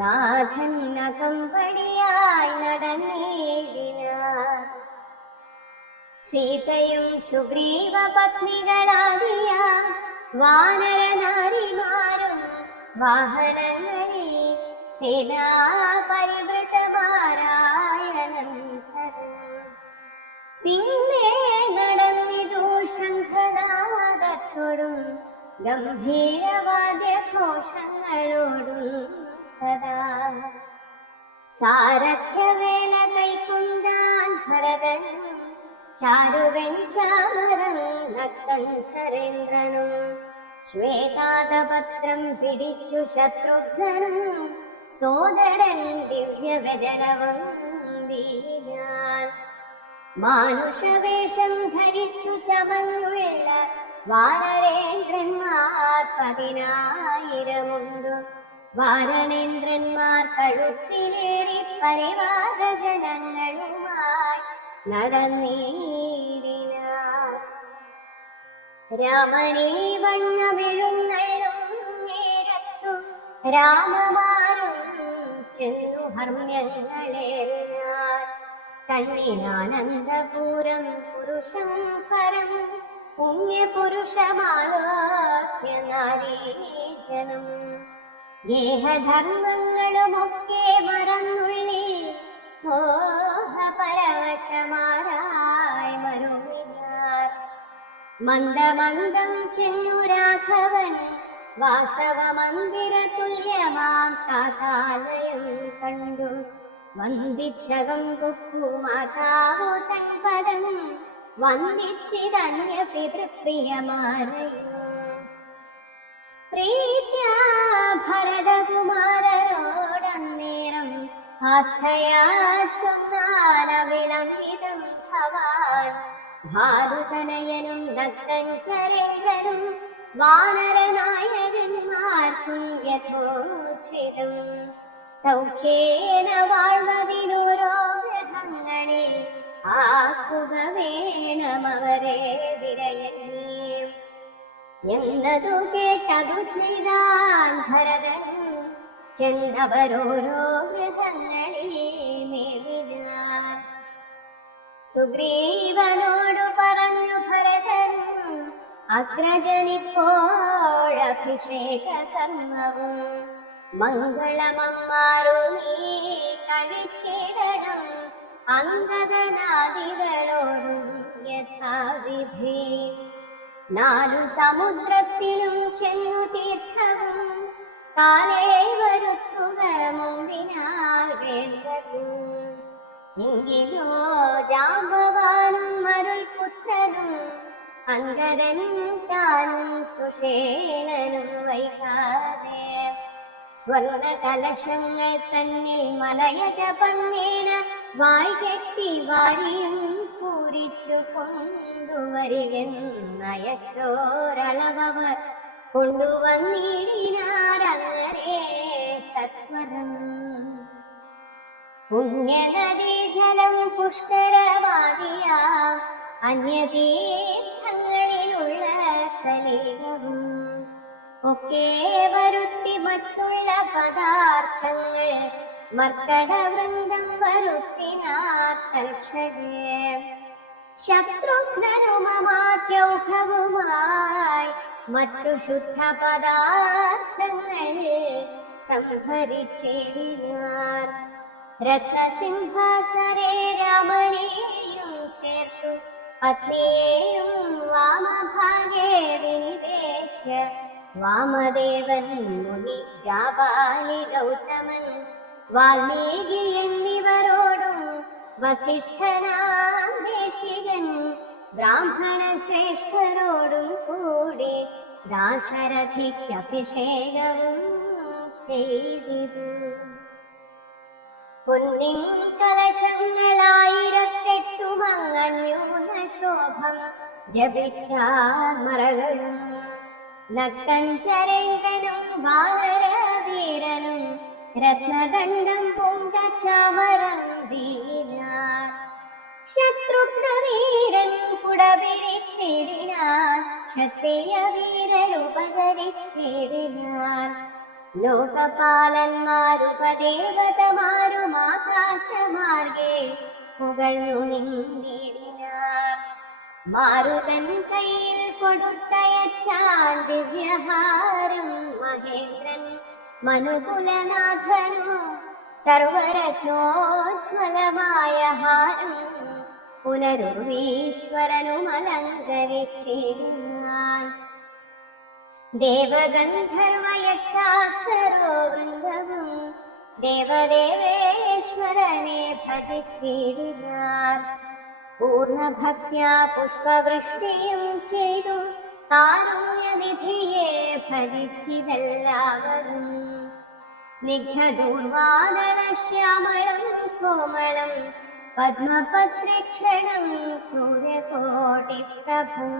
നാഥൻ അകമ്പടിയായി നടന്നേടിനാർ സീതയും സുഗ്രീവ പത്നികളാകിയ വാനരനാരിമാരും വാഹനങ്ങളിൽ സേനാപരിവൃതമാരായണന്തരം പിന്നെ നടന്നിതു ശംഖനാദത്തോടും ഗംഭീരവാദ്യഘോഷങ്ങളോടും സദാ സാരഥ്യവേല കൈക്കൊണ്ടാൻ ഭരതൻ ചാരുവെഞ്ചാമരം നക്തൻ ശരേന്ദ്രനും ശ്വേതാതപത്രം പിടിച്ചു ശത്രുഘ്നനും സോദരൻ ദിവ്യവചനവും വീരാൻ മാനുഷവേഷം ധരിച്ചു ചമഞ്ഞുള്ള വാനരേന്ദ്രന്മാർ 10,000 വാരണേന്ദ്രന്മാർ കഴുത്തിലേറി പരിവാരജനങ്ങളുമായി നടന്നീടിനാർ രാമനെ വണ്ണമെഴുന്നള്ളും നേരത്തു രാമമാരും ചെന്നു ഹർമ്മ്യങ്ങളേറിനാർ കണ്ണിനാനന്ദപൂരം പുരുഷം പരം പുണ്യപുരുഷമാലോക്യ നാരീജനം ഗേഹധർമ്മങ്ങളുമൊക്കെ മറന്നുള്ളി മോഹപരവശമാരായി മരുവിനാർ മന്ദമന്ദം ചെന്നു രാഘവൻ വാസവ മന്ദിര തുല്യമാം കാതാലയം കണ്ടു വന്ദിച്ചകം കുക്കു മാതാവു തൻ പദം വന്ദിച്ചിതന്യ പിതൃപ്രിയമാരയും പ്രീത്യാ ഭരതകുമാരരോടന്നേരം ആസ്ഥയാ ചൊന്നാനവിളംബിതം ഭവാൻ ഭാരതനയനും ദത്തൻ ചരേന്ദ്രനും വാനരനായകന്മാർക്കും യഥോചിതം സൗഖ്യേന വാഴ്വതിനോരോ ഗ്രഹങ്ങളിൽ ആക്കുക വേണമവരെ വിരയന്നേ എന്നതു കേട്ടതു ചെയ്താൻ ഭരതൻ ചെന്നവരോരോ ഗൃഹങ്ങളിൽ മേലിനാർ സുഗ്രീവനോടു പറഞ്ഞു ഭരതൻ അഗ്രജനിപ്പോഴഭിഷേക കർമ്മവും മംഗളമമ്മാറു നീ കഴിച്ചിടണം അംഗദനാദികളോടും യഥാവിധി 4 സമുദ്രത്തിലും ചെന്നു തീർത്ഥവും കാലേ വരുത്തുക മുമ്പിനാൽ വേണ്ടതും എങ്കിലോ ജാമ്പവാനും അരുൾ പുത്രനും അങ്കദനും താനും സുഷേണനും വൈകാതെ സ്വർണ കലശങ്ങൾ തന്നിൽ മലയജ പന്നേന വായ് കെട്ടി വാരിയും പൂരിച്ചു കൊണ്ടുവരികെന്നയച്ചോരളവർ കൊണ്ടുവന്നിടിനാരങ്ങനെ സത്വരം. പുണ്യനദീ ജലം പുഷ്കരമാകിയ അന്യതീർത്ഥങ്ങളിലുള്ള സലീലവും ഒക്കെ വരുത്തി മറ്റുള്ള പദാർത്ഥങ്ങൾ മർക്കടവൃന്ദം വരുത്തിനാർ തൽക്ഷണേ. ശത്രുഘ്നനുമമാത്യൗഘവുമായി മറ്റു ശുദ്ധ പദാർത്ഥങ്ങൾ സംഭരിച്ചിടിനാർ. രത്നസിംഹാസനേ രാമനെയും ചേർത്തു പത്നിയെയും വാമഭാഗേ വിനിവേശ വാമദേവൻ മുനി ജാബാലി ഗൗതമൻ വാൽമീകി എന്നിവരോടും വസിഷ്ഠനാം ദേശികൻ ബ്രാഹ്മണ ശ്രേഷ്ഠരോടും കൂടി ദാശരഥിക്ക് അഭിഷേകവും ചെയ്തിതു. പൊന്നിൻ കലശങ്ങളായിരത്തെട്ടു മങ്ങഞ്ഞൂന ശോഭം ജപിച്ചാർ മറകളും നക്തഞ്ചരേന്ദ്രനും വാനരവീരനും രത്നദണ്ഡം പൂണ്ട ചാമരം വീരാൻ. ശത്രുഘ്നവീരൻ കുടപിടിച്ചിടിനാൻ ക്ഷത്രിയ വീരരുപചരിച്ചിടിനാൻ. ലോകപാലന്മാരുപദേവതമാരും ആകാശമാർഗേ പുകഴ്ന്നു നിന്നിടിനാർ. മാരുതൻ കയ്യിൽ കൊടുത്തയച്ചാൻ ദിവ്യഹാരം മഹേന്ദ്രൻ മനുകുലനാഥനു സർവരത്നോജ്വലമായ ഹാരം പുനരുർവീശ്വരനും അലങ്കരിച്ചിരുന്നാൻ. ദേവഗന്ധർവയക്ഷാപ്സരോ വൃന്ദവും ദേവദേവേശ്വരനെ ഭജിച്ചിരുന്നാർ. പൂർണ്ണഭക്ത്യാ പുഷ്പവൃഷ്ടിയും ചെയ്തു കാരുണ്യനിധിയെ ഭജിച്ചിതെല്ലാവരും. സ്നിഗ്ധദൂർവാദന ശ്യാമളം കോമളം പത്മപത്രിക്ഷണം സൂര്യകോടിപ്രഭം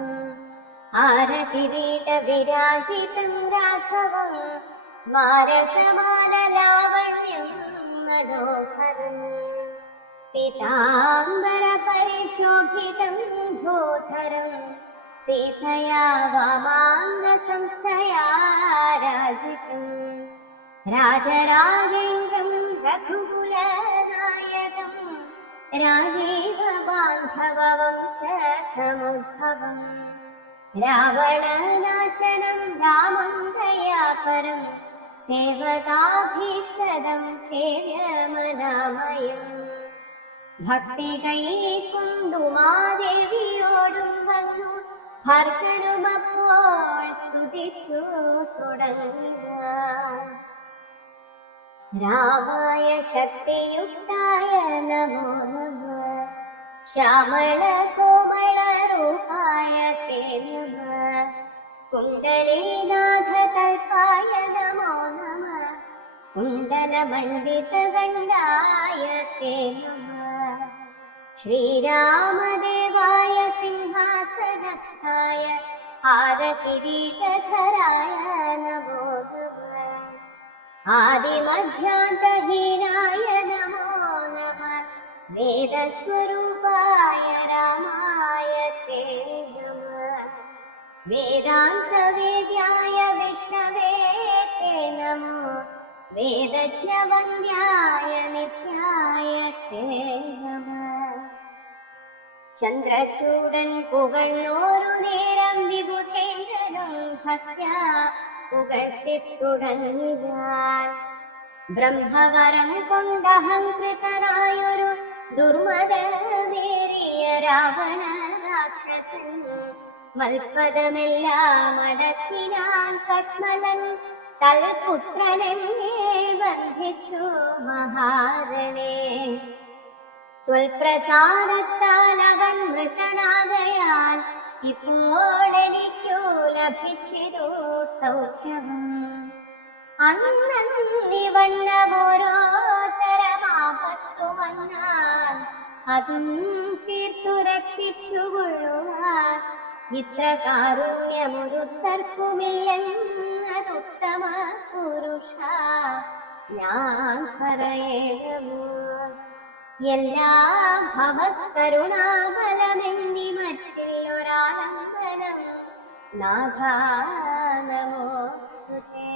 ആരകിരീട വിരാജിതം രാഘവം മാരസമാനലാവണ്യം മനോഹരം. പീതാംബര പരിശോഭിതം ഭൂധരം സീതയാ വാമാംഗ സംസ്ഥയാ രാജിതം. രാജരാജേന്ദ്രം രഘുകുലനായകം രാജീവ ബാന്ധവ വംശ സമുദ്ഭവം. രാവണനാശനം രാമം ദയാപരം സേവകാഭീഷ്ടദം സേവ്യമനാമയം. ഭക്തി കൈക്കൊണ്ടുമാദേവിയോടും വന്നു ഭർത്തനുമപ്പോൾ സ്തുതിച്ചു തുടങ്ങുക. രാമായ ശക്തിയുക്തായ നമോ നമഃ ശ്യാമള കോമള രൂപായ തേ നമഃ കുണ്ടലീനാഥ കൽപ്പായ നമോ നമഃ കുണ്ടലമണ്ഡിത ദണ്ഡായ തേ നമഃ ശ്രീരാമദേവായ സിംഹാസനസ്ഥായ ഹാരകിരീടധരായ നമോ നമഃ ആദിമധ്യാന്തഹീനായ നമോ നമഃ വേദസ്വരൂപായ രാമായ തേ നമഃ വേദാന്തവേദ്യായ വിഷ്ണവേ തേ നമോ വേദജ്ഞവന്ദ്യായ നിത്യായ തേ നമഃ. ചന്ദ്രചൂടൻ പുകഴ്ന്നോരു നേരം വിബുധേന്ദ്രനും ഭക്ത്യാ പുകഴ്ത്തിത്തുടങ്ങിയാൻ. ബ്രഹ്മവരം കൊണ്ടഹങ്കൃതനായൊരു ദുർമതമേറിയ രാവണ രാക്ഷസൻ മൽപദമെല്ലാം അടക്കിനാൻ കശ്മലൻ തൽപുത്രനെ ബന്ധിച്ചു മഹാരണേ. ത്വൽപ്രസാദത്താൽ അവൻ മൃതനാകയാൽ ഇപ്പോൾ എനിക്കു ലഭിച്ചിരു സൗഖ്യവും. അന്നീവണ്ണമോരോ തരമാപത്തു വന്നാൽ അതും തീർത്തു രക്ഷിച്ചുകൊള്ളുവാൻ ഇത്ര കാരുണ്യമൊരുത്തർക്കുമില്ലെന്നതുത്തമ പുരുഷ ഞാൻ പറയണമോ. എല്ലാ ഭവത്കരുണാബലമെന്നി മറ്റുള്ളൊരാലംബനം നാഥാ നമോസ്തുതേ.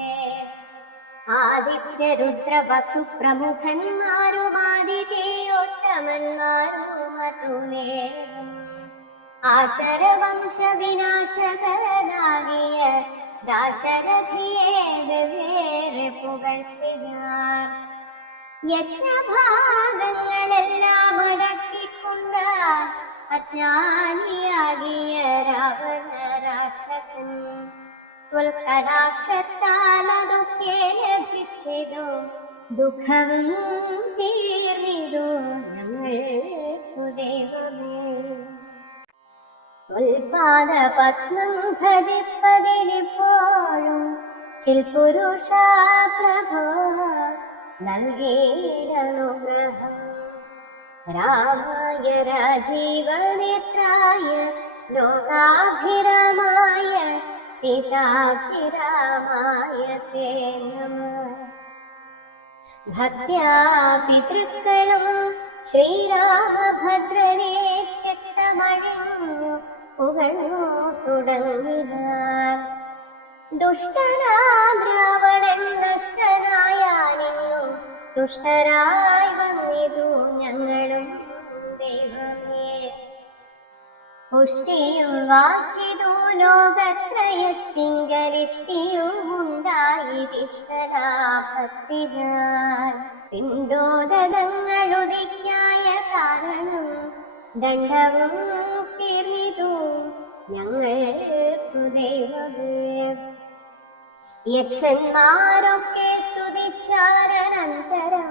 ആദിത്യരുദ്ര വസു പ്രമുഖന്മാരും ആദിതേയോത്തമന്മാരും അതുനേരം ആശരവംശ വിനാശകരനാകിയ ദാശരഥിയെ വേറെ പുകഴ്ത്തിനാർ. യജ്ഞഭാഗങ്ങളെല്ലാം അടക്കിക്കൊണ്ട അജ്ഞാനിയാകിയ രാവണ രാക്ഷസൻ ത്വൽകടാക്ഷത്താൽ അതൊക്കെ ലഭിച്ചതു ദുഃഖവും തീർന്നിതു ഞങ്ങൾക്കു ദൈവമേ. ത്വൽപാദപത്മം ഭജിപ്പതിനിപ്പോഴും ചിൽപുരുഷ പ്രഭോ നൽകേരനുഗ്രഹം. രാമായ രാജീവനേത്രായ ലോകാഭിരാമായ സീതാഭിരാമായ തേ നമഃ. ഭക്ത്യാ പിതൃക്കളും ശ്രീരാമഭദ്രനെ ചിത്തമണിഞ്ഞു പുകഴ്ന്നു തുടങ്ങിനാർ. ദുഷ്ടനാം രാവണൻ നഷ്ടനായാനിന്നു ദുഷ്ടരായി വന്നിതു ഞങ്ങളും ദൈവമേ. പുഷ്ടിയും വാച്ചിതു ലോകത്രയത്തിങ്കലിഷ്ടിയും ഉണ്ടായിരിഷ്ടരാഭക്തിനാൽ പിണ്ടോദങ്ങളുദിക്കായ കാരണം ദണ്ഡവും തീർന്നിതു ഞങ്ങൾക്കു ദൈവമേ. യക്ഷന്മാരൊക്കെ സ്തുതിച്ചാരനന്തരം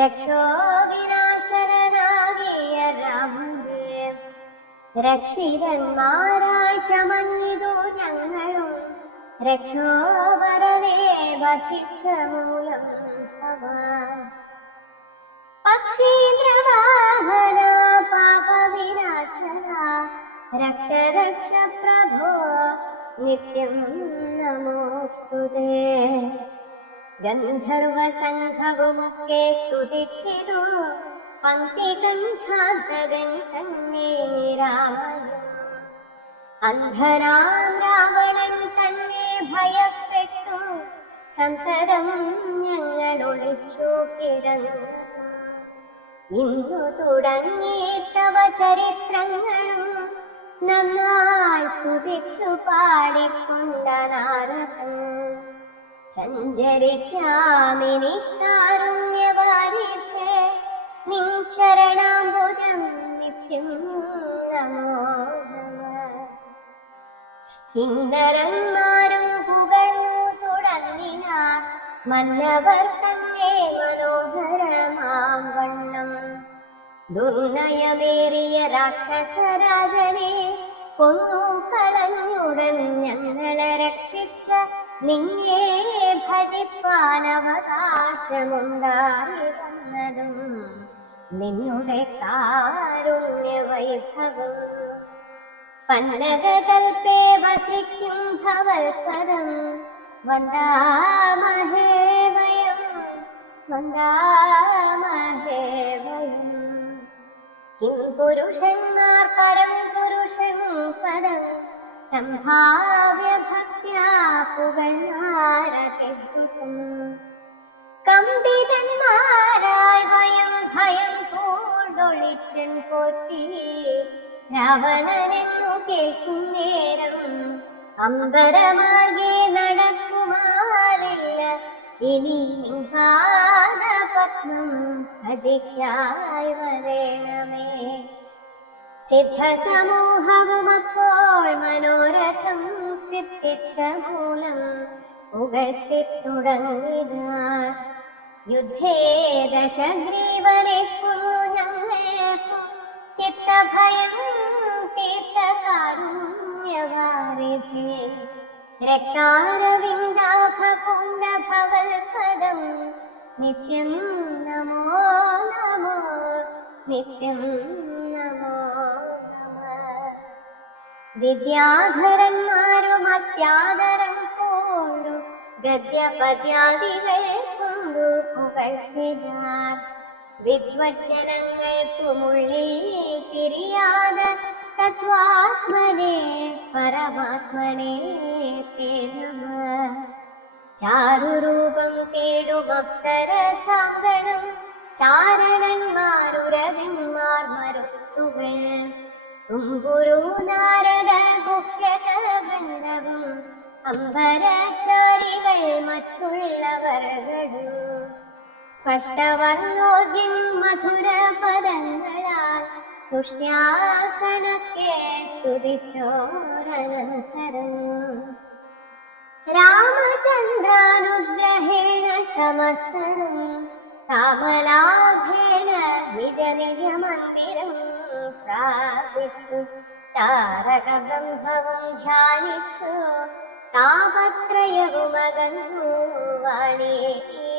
രക്ഷോ വിനാശനാകിയ രാമനെ രക്ഷിതന്മാരായി ചമഞ്ഞിതു ഞങ്ങളും രക്ഷോവരനെ വധിച്ച മൂലം ഭവാൻ. പക്ഷീന്ദ്രവാഹന പാപവിനാശന രക്ഷ രക്ഷ പ്രഭോ നിത്യം നമോസ്തുതേ. ഗന്ധർവസംഘവുമൊക്കെ സ്തുതിച്ചിതു പങ്ക്തികണ്ഠാന്തരൻ തന്നെ രാമനും. അന്ധനാം രാവണൻ തന്നെ ഭയപ്പെട്ടു സന്തതം ഞങ്ങൾ ഒളിച്ചു കിടന്നു. ഇന്നു തുടങ്ങി തവ ചരിത്രങ്ങളും നന്നായി സ്തുതിച്ചു പാടിക്കൊണ്ട നാരദൻ. സഞ്ചരിക്കാമിനി കാരുണ്യവാരിധേ നിൻ ശരണാംബുജം നിത്യം നമോ നമഃ. കിന്നരന്മാരും പുകഴ്ന്നു തുടങ്ങിനാർ മന്നവർ തന്നെ മനോഹരമാം വണ്ണം. ദുർനയമേറിയ രാക്ഷസരാജനെ കൊന്നു കളഞ്ഞുടൻ ഞങ്ങളെ രക്ഷിച്ച നിന്നെ ഭജിപ്പാനവകാശമുണ്ടായി വന്നതും നിന്നുടെ കാരുണ്യ വൈഭവം. പന്നകകൽപ്പേ വസിക്കും ഭവൽപദം വന്ദാമഹേ വയം വന്ദാമഹേ വയം. കിം പുരുഷന്മാർ പരം പുരുഷൻ പദം സംഭാവ്യ ഭക്ത്യാ പുകഴ്ന്നാരതിദ്ഭുതം. കമ്പിതന്മാരായി ഭയം പൂണ്ടൊളിച്ചൻ പോറ്റി രാവണനെന്നു കേൾക്കും നേരം അമ്പരമാകെ നടക്കുമാറില്ല ഇനി പാദപത്മം ഭജിക്കായി വരേണമേ. സിദ്ധസമൂഹവും അപ്പോൾ മനോരഥം സിദ്ധിച്ച മൂലം പുകഴ്ത്തി തുടങ്ങിനാർ. യുദ്ധേ ദശഗ്രീവനെ കൊന്നു ഞങ്ങൾക്കു ചിത്തഭയം തീർത്ഥകാരുണ്യവാരിധേ രക്താരവിന്ദാഭകുണ്ടഭവൽപദം നിത്യം നമോ നമോ നിത്യം നമോ നമഃ. വിദ്യാധരന്മാരും അത്യാദരം പൂണ്ടു ഗദ്യപദ്യാദികൾ കൊണ്ടു പുകഴ്ത്തിനാർ. വിദ്വജ്ജനങ്ങൾക്കുമുള്ളിൽ തിരിയാതെ തത്വാത്മനെ പരമാത്മനെ തേടുക. ചാരുരൂപം തേടും അപ്സരസാങ്കണം ചാരണന്മാരുരവിന്മാർ മരുത്തുകൾ. തുമ്പുരു നാരദ ഗുഹ്യക വൃന്ദവും അംബരചാരികൾ മറ്റുള്ളവർകളും സ്പഷ്ടവർണ്ണോദ്യം മധുര പദങ്ങളാൽ തുഷ്ട്യാകണക്കെ സ്തുതിച്ചോരനന്തരം രാമചന്ദ്രാനുഗ്രഹേണ സമസ്തം താപലാഭേന നിജ നിജ മന്ദിരം പ്രാപിച്ചു. താരക ബ്രഹ്മവും ധ്യാനിച്ചു താപത്രയവുമകന്നു വാണിയേടിനാർ.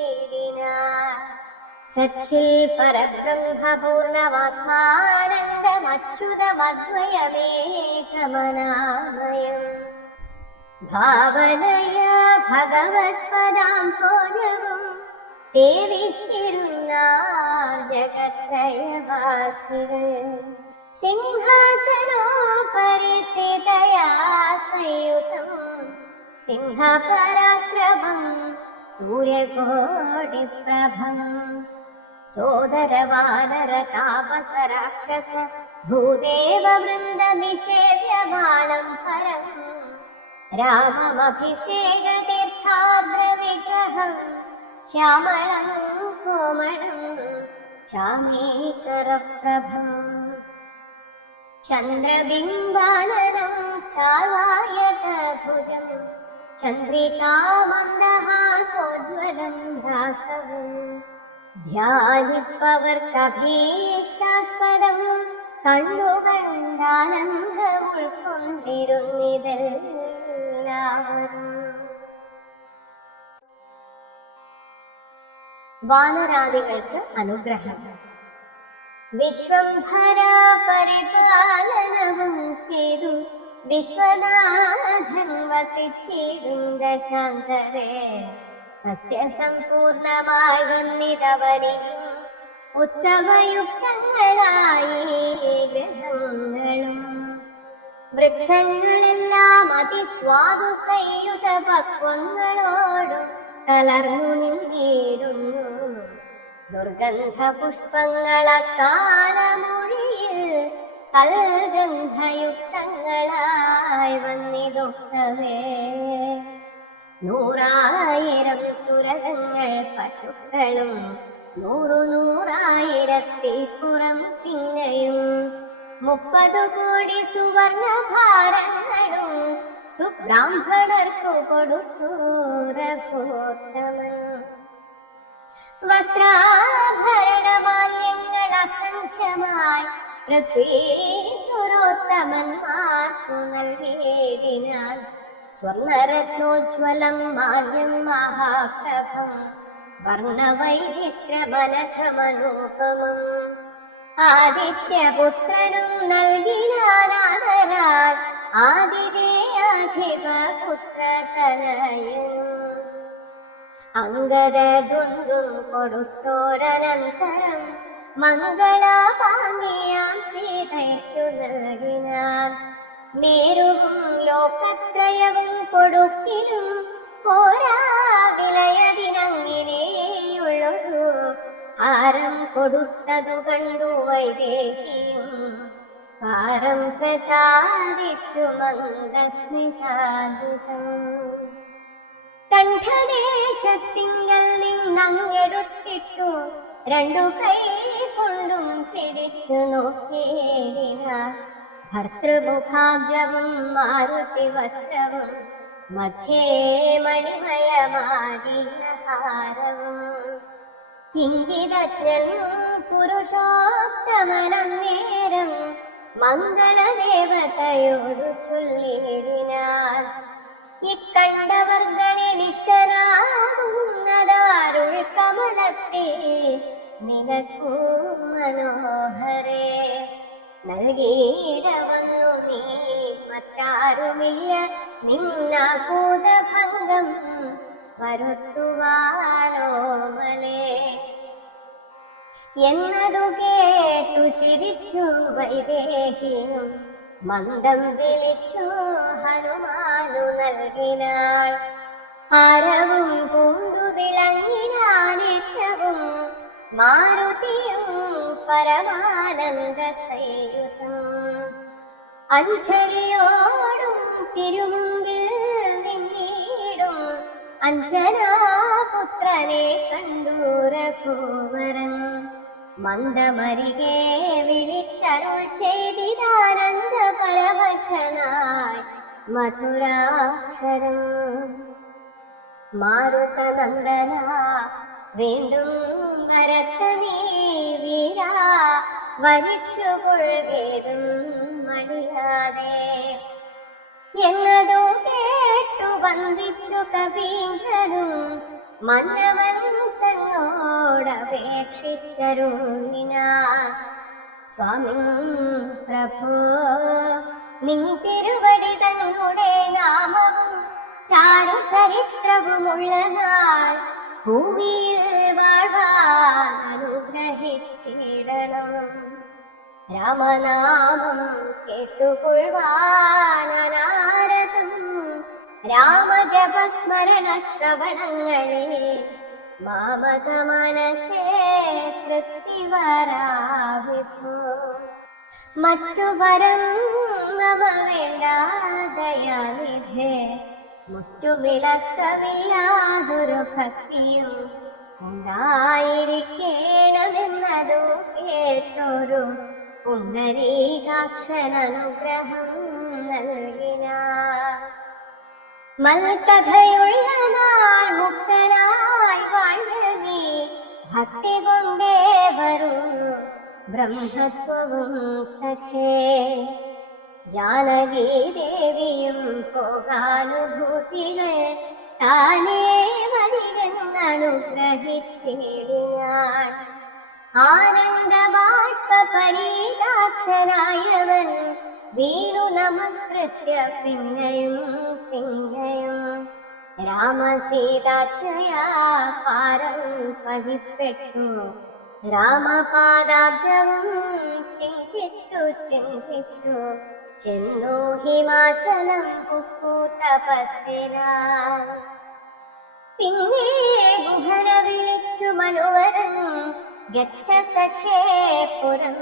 സച്ചിൽ പരബ്രഹ്മപൂർണമാത്മാനന്ദമച്യുതമദ്വയമേകമനാമയം ഭാവനയ ഭഗവത്പദാം ഭോജവും സേവിച്ചിരുന്നാർ ജഗത്രയവാസികൾ. സിംഹാസനോപരിസിതയാ സംയുതം സിംഹപരാക്രമം സൂര്യകോടിപ്രഭം സോദരവാനര താപസ രാക്ഷസ ഭൂദേവ വൃന്ദ നിഷേവ്യമാണം പരം രാമമഭിഷേക തീർത്ഥാദ്ര വിഗ്രഹം ശ്യാമളം കോമളം ചാമീകരപ്രഭം ചന്ദ്രബിംബാനനം ചാവായകഭുജം ചന്ദ്രികാമന്ദഹാസോജ്വലം രാഘവം ധ്യാനിപ്പവർക്കഭീഷ്ടാസ്പദം കണ്ടുകണ്ടാനന്ദം ഉൾക്കൊണ്ടിരുന്നിതെല്ലാവരും. വാനരാദികൾക്ക് അനുഗ്രഹം. വിശ്വംഭര പരിപാലനവും ചെയ്തു വിശ്വനാഥൻ വസിച്ചിടും ദശാന്തരെ സസ്യസമ്പൂർണമായി വന്നിതവരിയും ഉത്സവയുക്തങ്ങളായി ഗൃഹങ്ങളും വൃക്ഷങ്ങളെല്ലാം അതിസ്വാദു സംയുത പക്വങ്ങളോടും കലർന്നു നിന്നിരുന്നു. ദുർഗന്ധ പുഷ്പങ്ങളക്കാലമൊഴിയിൽ സൽഗന്ധയുക്തങ്ങളായി വന്നിതൊക്കവേ. 100,000 തുരകങ്ങൾ പശുക്കളും 100,000 പുറം പിന്നെയും 30 കോടി സുവർണഭാരങ്ങളും സുബ്രാഹ്മണർക്കു കൊടുത്തു രഘോത്തമൻ. വസ്ത്രാഭരണമാല്യങ്ങൾ അസംഖ്യമായി പൃഥ്വീശ്വരോത്തമന്മാർക്കു നൽകിയതിനാൽ സ്വർണരത്നോജ്വലം മാല്യം മഹാപ്രഭം വർണ്ണവൈചിത്രമനഘമനൂപമം ആദിത്യപുത്രനും നൽകിനാനാദരാൽ ആതിഥേയാധിപപുത്രതനയനും അംഗദുന്ദും കൊടുത്തോരനന്തരം മംഗളാപാംഗിയാം സീതയ്ക്കു നൽകിനാൻ. മേരുവും ലോകത്രയവും കൊടുത്തിലും പോരാ വിലയതിനങ്ങിനെയുള്ളൊരു ഹാരം കൊടുത്തതു കണ്ടു വൈദേഹിയും പാരം പ്രസാദിച്ചു മന്ദസ്മിതാദിതം. കണ്ഠദേശത്തിങ്കൽ നിന്നങ്ങെടുത്തിട്ടു 2 കൈ കൊണ്ടും പിടിച്ചു നോക്കിയിടിനാർ. ഭർതൃമുഖാബ്ജവും മാരുതിവസ്ത്രവും മധ്യേ മണിമയമാകിയ ഹാരവും ഇംഗിതജ്ഞൻ പുരുഷോത്തമനം നേരം മംഗളദേവതയോടു ചൊല്ലിയിടിനാർ. ഇക്കണ്ടവർകളിൽ ഇഷ്ടനാകുന്നതാരുൾ കമലത്തെ നിനക്കൂ മനോഹരേ. നൽകിയിടവന്നു നീ മറ്റാരുമില്ല നിന്ന ഭൂതഭംഗം വരുത്തുവാനോമലേ. എന്നതു കേട്ടു ചിരിച്ചു വൈദേഹിയും മന്ദം വിളിച്ചു ഹനുമാനു നൽകിനാൾ. ആരവും പൂണ്ടു വിളങ്ങിനാനേറ്റവും മാരുതിയും പരമാനന്ദ സയുതം. അഞ്ജലിയോടും തിരുമുമ്പിൽ നിന്നീടും അഞ്ജനാപുത്രനെ കണ്ടു രഘുവരൻ. മന്ദമരികെ വിളിച്ചരുൾ ചെയ്തിതാനന്ദ പരവശനായി മധുരാക്ഷരം. മാരുതനന്ദന വീണ്ടും വരത്ത നീ വീരാ, വരിച്ചു കൊള്ളുകേതും മടിയാതെ. എന്നതു കേട്ടു വന്ദിച്ചു കവീന്ദ്രനും മന്നവൻ തന്നോടപേക്ഷിച്ചരുളിനാൻ. സ്വാമി പ്രഭു നിൻ തിരുവടി തന്നുടെ നാമവും ചാരു ചരിത്രവുമുള്ള നാൾ ഭൂമിയിൽ വാഴാൻ അനുഗ്രഹിച്ചിടണം. രാമനാമം കേട്ടുകൊള്ളുവാനാരതും രാമജപസ്മരണ ശ്രവണങ്ങളെ മാമക മനസ്സേ തൃപ്തിവരാവിപ്പോ. മറ്റു വരം അവ വേണ്ട ദയാനിധേ, മുറ്റുവിളക്കമില്ലാതൊരു ഭക്തിയും ഉണ്ടായിരിക്കണമെന്നതു കേട്ടൊരു പുണ്ടരീകാക്ഷനനുഗ്രഹം നൽകിനാർ. മൽകഥയുള്ള നാൾ മുക്തനായി വാഴ്വീ, ഭക്തി കൊണ്ടേ വരൂ ബ്രഹ്മത്വവും സഖേ. ജാനകി ദേവിയും ഭോഗാനുഭൂതികൾ താനേ വരികെന്നനുഗ്രഹിച്ചിടിനാൻ. ആനന്ദബാഷ്പ പരീതാക്ഷനായവൻ വീണു നമസ്കൃത്യ പിന്നെയും പിന്നെയും രാമസീതാത്മയാ പാരം പതിപ്പെട്ടു. രാമപാദാബ്ജവും ചിന്തിച്ചു ചിന്തിച്ചു ചെന്നു ഹിമാചലം പുക്കു തപസ്സിനാൻ. പിന്നെ ഗുഹന വിളിച്ചു മനുവരൻ ഗച്ഛ സഖേ പുരം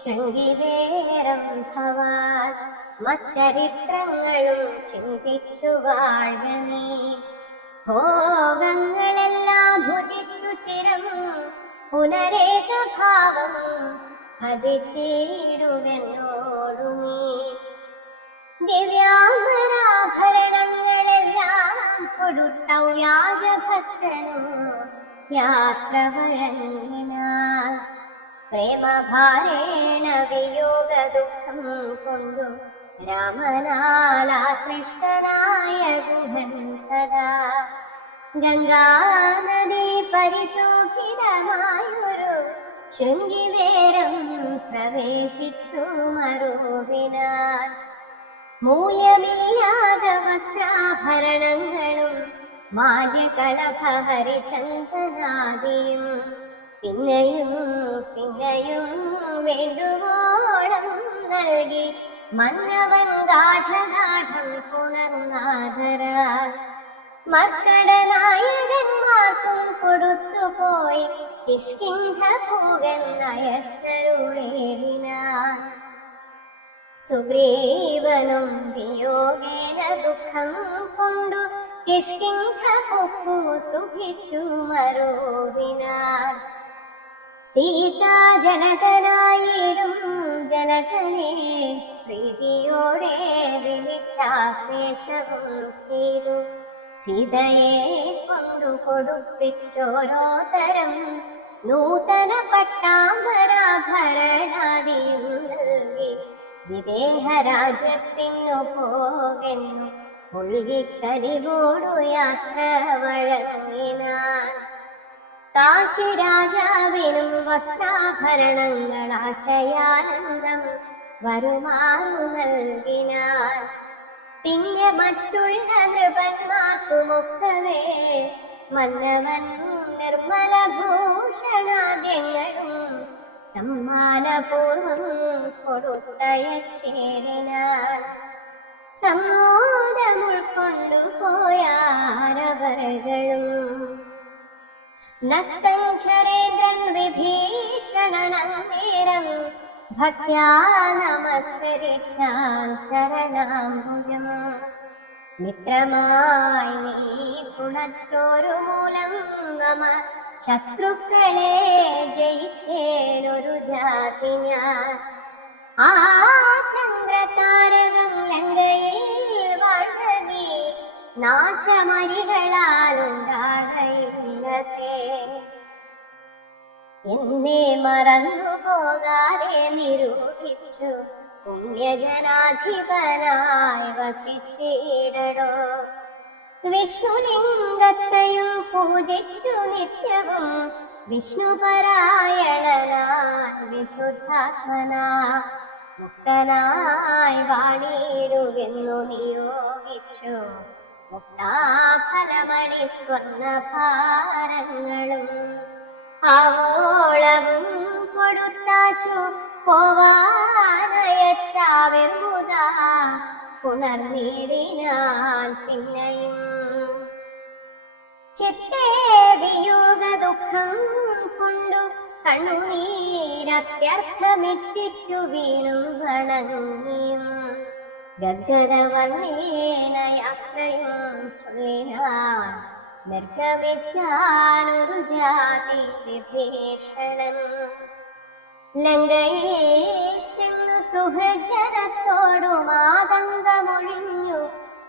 ശൃംഗിവേരം ഭവാൻ. മച്ചരിത്രങ്ങളും ചിന്തിച്ചു വാഴനീ, ഭോഗങ്ങളെല്ലാം ഭുജിച്ചു ചിരം പുനരേക ഭാവം ഭജിച്ചിടുവെന്നോടു നീ. ദിവ്യാഭരണങ്ങളെല്ലാം കൊടുത്തൗ യാജഭക്തനു യാത്ര വഴങ്ങിനാൻ. പ്രേമഭാരേണ വിയോഗ ദുഃഖം കൊണ്ടു രാമനാലാശ്ലിഷ്ടനായ ഗുഹൻ തഥാ ഗംഗാനദി പരിശോഭിതമായൊരു ശൃംഗിവേരം പ്രവേശിച്ചു മറുവിനാൻ. മൂല്യമില്ലാത വസ്ത്രാഭരണങ്ങളും മാല്യകളഭഹരിചന്ദനാദിയും പിന്നെയും പിന്നെയും വേണ്ടുവോളം നൽകി മന്നവൻ ഗാഠഗാഠം പുണർനാഥരാൽ. മർക്കടനായകന്മാർക്കും കൊടുത്തുപോയി കിഷ്കിന്ധ പൂകൻ അയച്ചരുളേടിനാൻ. സുഗ്രീവനും വിയോഗേന ദുഃഖം കൊണ്ടു കിഷ്കിന്ധ പുക്കു സുഖിച്ചു മറുവിനാൻ. സീതാ ജനകനായിടും ജനകനെ പ്രീതിയോടെ വിളിച്ചാശ്ലേഷവും ചെയ്തു. സീതയെ കൊണ്ടു കൊടുപ്പിച്ചോരോ തരം നൂതന പട്ടാംബരാഭരണാദിയും നൽകി വിദേഹരാജ്യത്തിനു പോകെന്നു പുൽകിക്കരിവോടു യാത്ര വഴങ്ങിനാൻ. കാശി രാജാവിനും വസ്ത്രാഭരണങ്ങൾ ആശയാനന്ദം വരുമാറു നൽകിനാൻ. പിന്നെ മറ്റുള്ള നൃപന്മാർക്കുമൊക്കവേ മന്നവൻ നിർമ്മല ഭൂഷണാദ്യങ്ങളും സമ്മാനപൂർവം കൊടുത്തയച്ചേടിനാൻ. സമ്മോദം ഉൾക്കൊണ്ടുപോയാരവരകളും നക്തം ക്ഷരേന്ദ്രൻ വിഭീഷണനേരം ഭക്യാ നമസ്കരിച്ചാൻ ചരണാംബുജം. മിത്രമായി നീ തുണച്ചോരു മൂലം മമ ശത്രുക്കളെ ജയിച്ചേനൊരു ജാതി ഞാൻ. ആ ചന്ദ്രതാരകം ലങ്കയിൽ വാഴകി നാശമരികളാലുണ്ടാകയില്ലതേ. എന്നെ മറന്നു പോകാതെ നിരൂപിച്ചു പുണ്യജനാധിപനായി വസിച്ചിടടോ. വിഷ്ണുലിംഗത്തെയും പൂജിച്ചു നിത്യവും വിഷ്ണുപരായണനായി വിശുദ്ധാത്മനാ മുക്തനായി വാണിടുവെന്നു നിയോഗിച്ചു. മുക്താഫലമണി സ്വർണഭാരങ്ങളും ആവോളവും കൊടുത്താശു പോവാനയച്ചാവിർമുത പുണർനീടിനാൻ. പിന്നെയും ചിത്തേ വിയോഗ ദുഃഖം കൊണ്ടു കണ്ണുനീരത്യർത്ഥമിറ്റിറ്റു വീണും വണങ്ങിയും ഗദ്ഗദവർണ്ണേന യാത്രയും ചൊല്ലിനാൻ. നിർഗമിച്ചാനൊരു ജാതി വിഭീഷണൻ ലങ്കയിൽ ചെന്നു സുഹൃജനത്തോടു മാതങ്കമൊഴിഞ്ഞു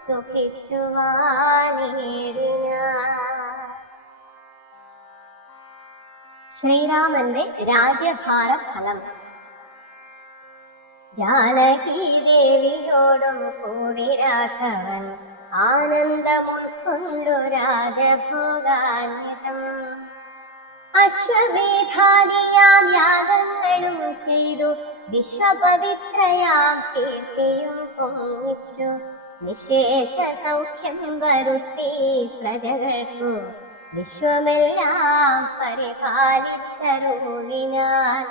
സുഖിച്ചു വാണിടിനാൻ. ശ്രീരാമന്റെ രാജ്യഭാര ഫലം. ജാനകി ദേവിയോടും കൂടി രാഘവൻ ആനന്ദമുൾക്കൊണ്ടു രാജഭോഗാന്വിതം. അശ്വമേധാദിയാം യാഗങ്ങളും ചെയ്തു വിശ്വപവിത്രയാം കീർത്തിയും പൊങ്ങിച്ചു. നിശേഷ സൗഖ്യം വരുത്തി പ്രജകൾക്കു വിശ്വമെല്ലാം പരിപാലിച്ചരുളിനാൻ.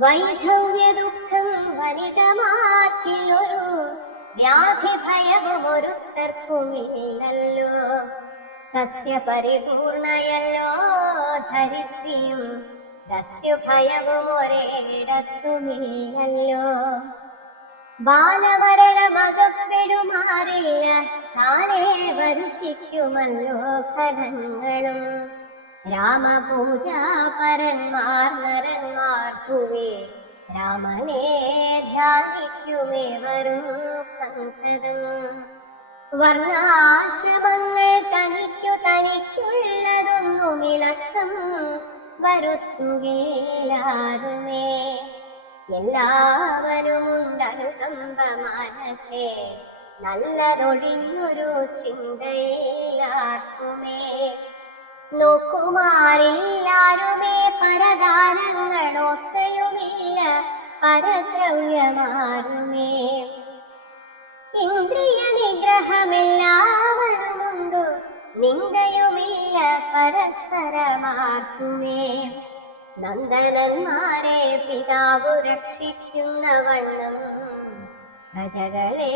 വൈധവ്യ ദുഃഖം വനിതമാക്കിലൊരു വ്യാധി ഭയവും ഒരുത്തർക്കുമില്ലല്ലോ. സസ്യപരിപൂർണയല്ലോ ധരിത്രിയും ദസ്യുഭയവും ഒരേടത്തുമില്ലല്ലോ. ബാലവരണമകപ്പെടുമാറില്ല താനേ വരുഷിക്കുമല്ലോ ഘടങ്ങളും. രാമപൂജാ പരന്മാർ നരന്മാർക്കുവേ രാമനെ ധ്യാനിക്കുമേവരും സന്തതം. വർണ്ണാശ്രമങ്ങൾ തനിക്കുള്ളതൊന്നുമിളക്കം വരുത്തുകയില്ലാരുമേ. എല്ലാവരുമുണ്ടനുകമ്പ മനസ്സേ നല്ലതൊഴിഞ്ഞൊരു ചിന്തയിലാർക്കുമേ. നോക്കുമാറില്ലാരുമേ പരദാനങ്ങളൊക്കെയുമില്ല പരദ്രവ്യമാരുമേ. ഇന്ദ്രിയ നിഗ്രഹമെല്ലാവരുമുണ്ടു നിന്ദയുമില്ല പരസ്പരമാർക്കുമേ. നന്ദനന്മാരെ പിതാവു രക്ഷിക്കുന്ന വണ്ണം പ്രജകളെ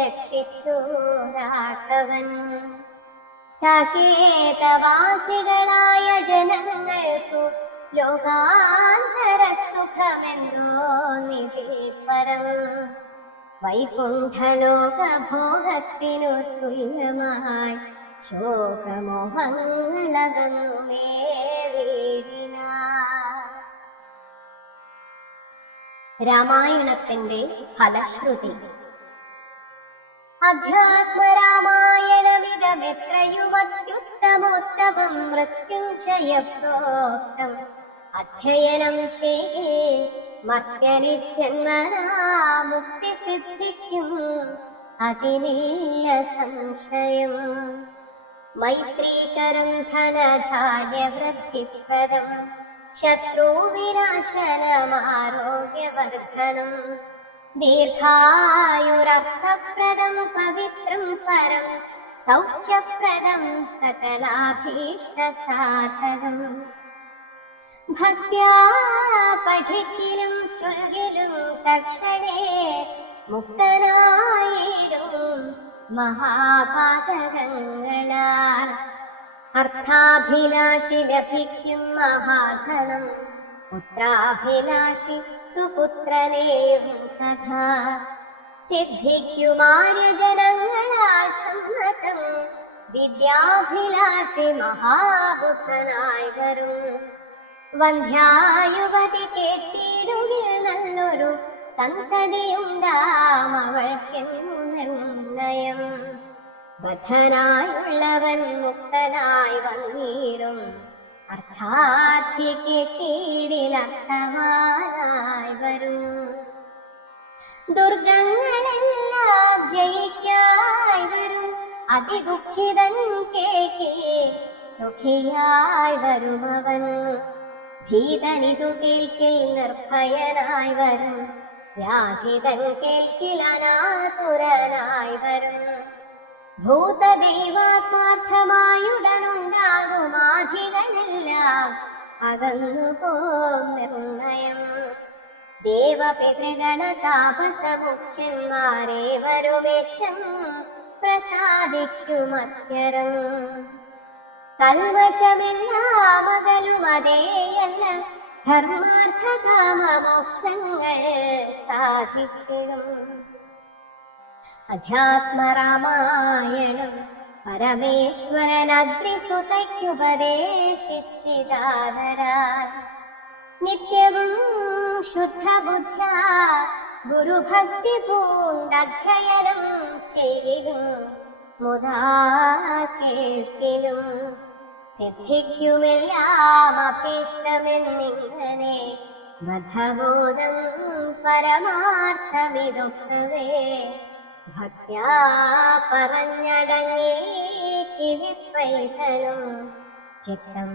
രക്ഷിച്ചു രാഘവൻ. സകേതവാസികളായ ജനങ്ങൾക്കു ലോകാന്തര സുഖമെന്തോ നിധിപരം. വൈകുണ്ഠലോകഭോഗത്തിനു തുല്യമായി ശോകമോഹങ്ങളകന്നുമേ വീടിനാർ. രാമായണത്തിന്റെ ഫലശ്രുതി. അധ്യാത്മരാമായണമിതമെത്രയുമത്യുത്തമോത്തമം മൃത്യുഞ്ജയപ്രോക്തം. അധ്യയനം ചെയ്യേ മർത്യനിജന്മനാ മുക്തി സിദ്ധിക്കും. അതിനില്ല സംശയം. മൈത്രീകരം ധനധാന്യവൃദ്ധിപ്രദം ശത്രുവിനാശനമാരോഗ്യവർദ്ധനം ദീർഘായുരർത്ഥപ്രദം പവിത്രം പരം സൗഖ്യപ്രദം സകലാഭീഷ്ടസാധകം. ഭക്ത്യാ പഠിക്കലും ചൊല്ലിലും തക്ഷണേ മുക്തനായിടും മഹാപാതകങ്ങളാൽ. അർത്ഥാഭിലാഷി ലഭിക്കും മഹാധനം പുത്രാഭിലാഷി സുപുത്രനെയും തഥാ. സിദ്ധിക്കുമാര്യജനങ്ങളാൽ സമ്മതം വിദ്യാഭിലാഷി മഹാബുദ്ധനായി വരും. വന്ധ്യായുവതി കേട്ടിടുകിൽ നല്ലൊരു സന്തതിയുണ്ടാം അവൾക്കെന്നു നിർണയം. ബദ്ധനായുള്ളവൻ മുക്തനായി വന്നിടും അർത്ഥാർത്ഥി കേട്ടിടിലർത്ഥവാനായി വരും. ദുർഗങ്ങളെല്ലാം ജയിക്കായി വരും അതിദുഃഖിതൻ കേൾക്കി സുഖിയായി വരുമവൻ. ഭീതനിതു കേൾക്കിൽ നിർഭയനായി വരും വ്യാധിതൻ കേൾക്കിൽ അനാതുരനായി വരും. ഭൂതദൈവാത്മാർത്ഥമായുടനുണ്ടാകുമാധികളെല്ലാം അകന്നുപോം നിർണയം. ദേവപിതൃഗണ താപസമുഖ്യന്മാരെ വരുമേറ്റം പ്രസാദിക്കുമത്യരം. കൽവശമെല്ലാം അകലുമതേയല്ല ധർമാർത്ഥകാമമോക്ഷങ്ങൾ സാധിച്ചിടും. അധ്യാത്മരാമായണം പരമേശ്വരനഗ്നിസുതയ്ക്കുപദേശിച്ചിതാദരാൽ. നിത്യവും ശുദ്ധബുദ്ധ ഗുരുഭക്തി പൂണ്ടധ്യയനം ചെയ്തിടും മുതാ കേൾക്കിലും. സിദ്ധിക്കുമെല്ലാം അഭീഷ്ടമെന്നിങ്ങനെ ബദ്ധബോധം പരമാർത്ഥമിതൊക്കവേ. ഭക്ത്യാ പറഞ്ഞടങ്ങി കിഴിപ്പൈതലും ചിത്തം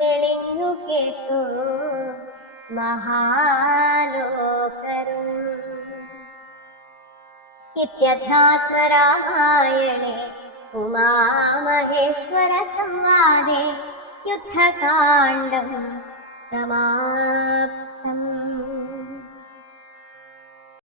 തെളിഞ്ഞു കേട്ടു മഹാലോകരും. ഇത്യധ്യാത്മരാമായണേ ഉമാമഹേശ്വര സംവാദേ യുദ്ധകാണ്ഡം സമാപ്തം.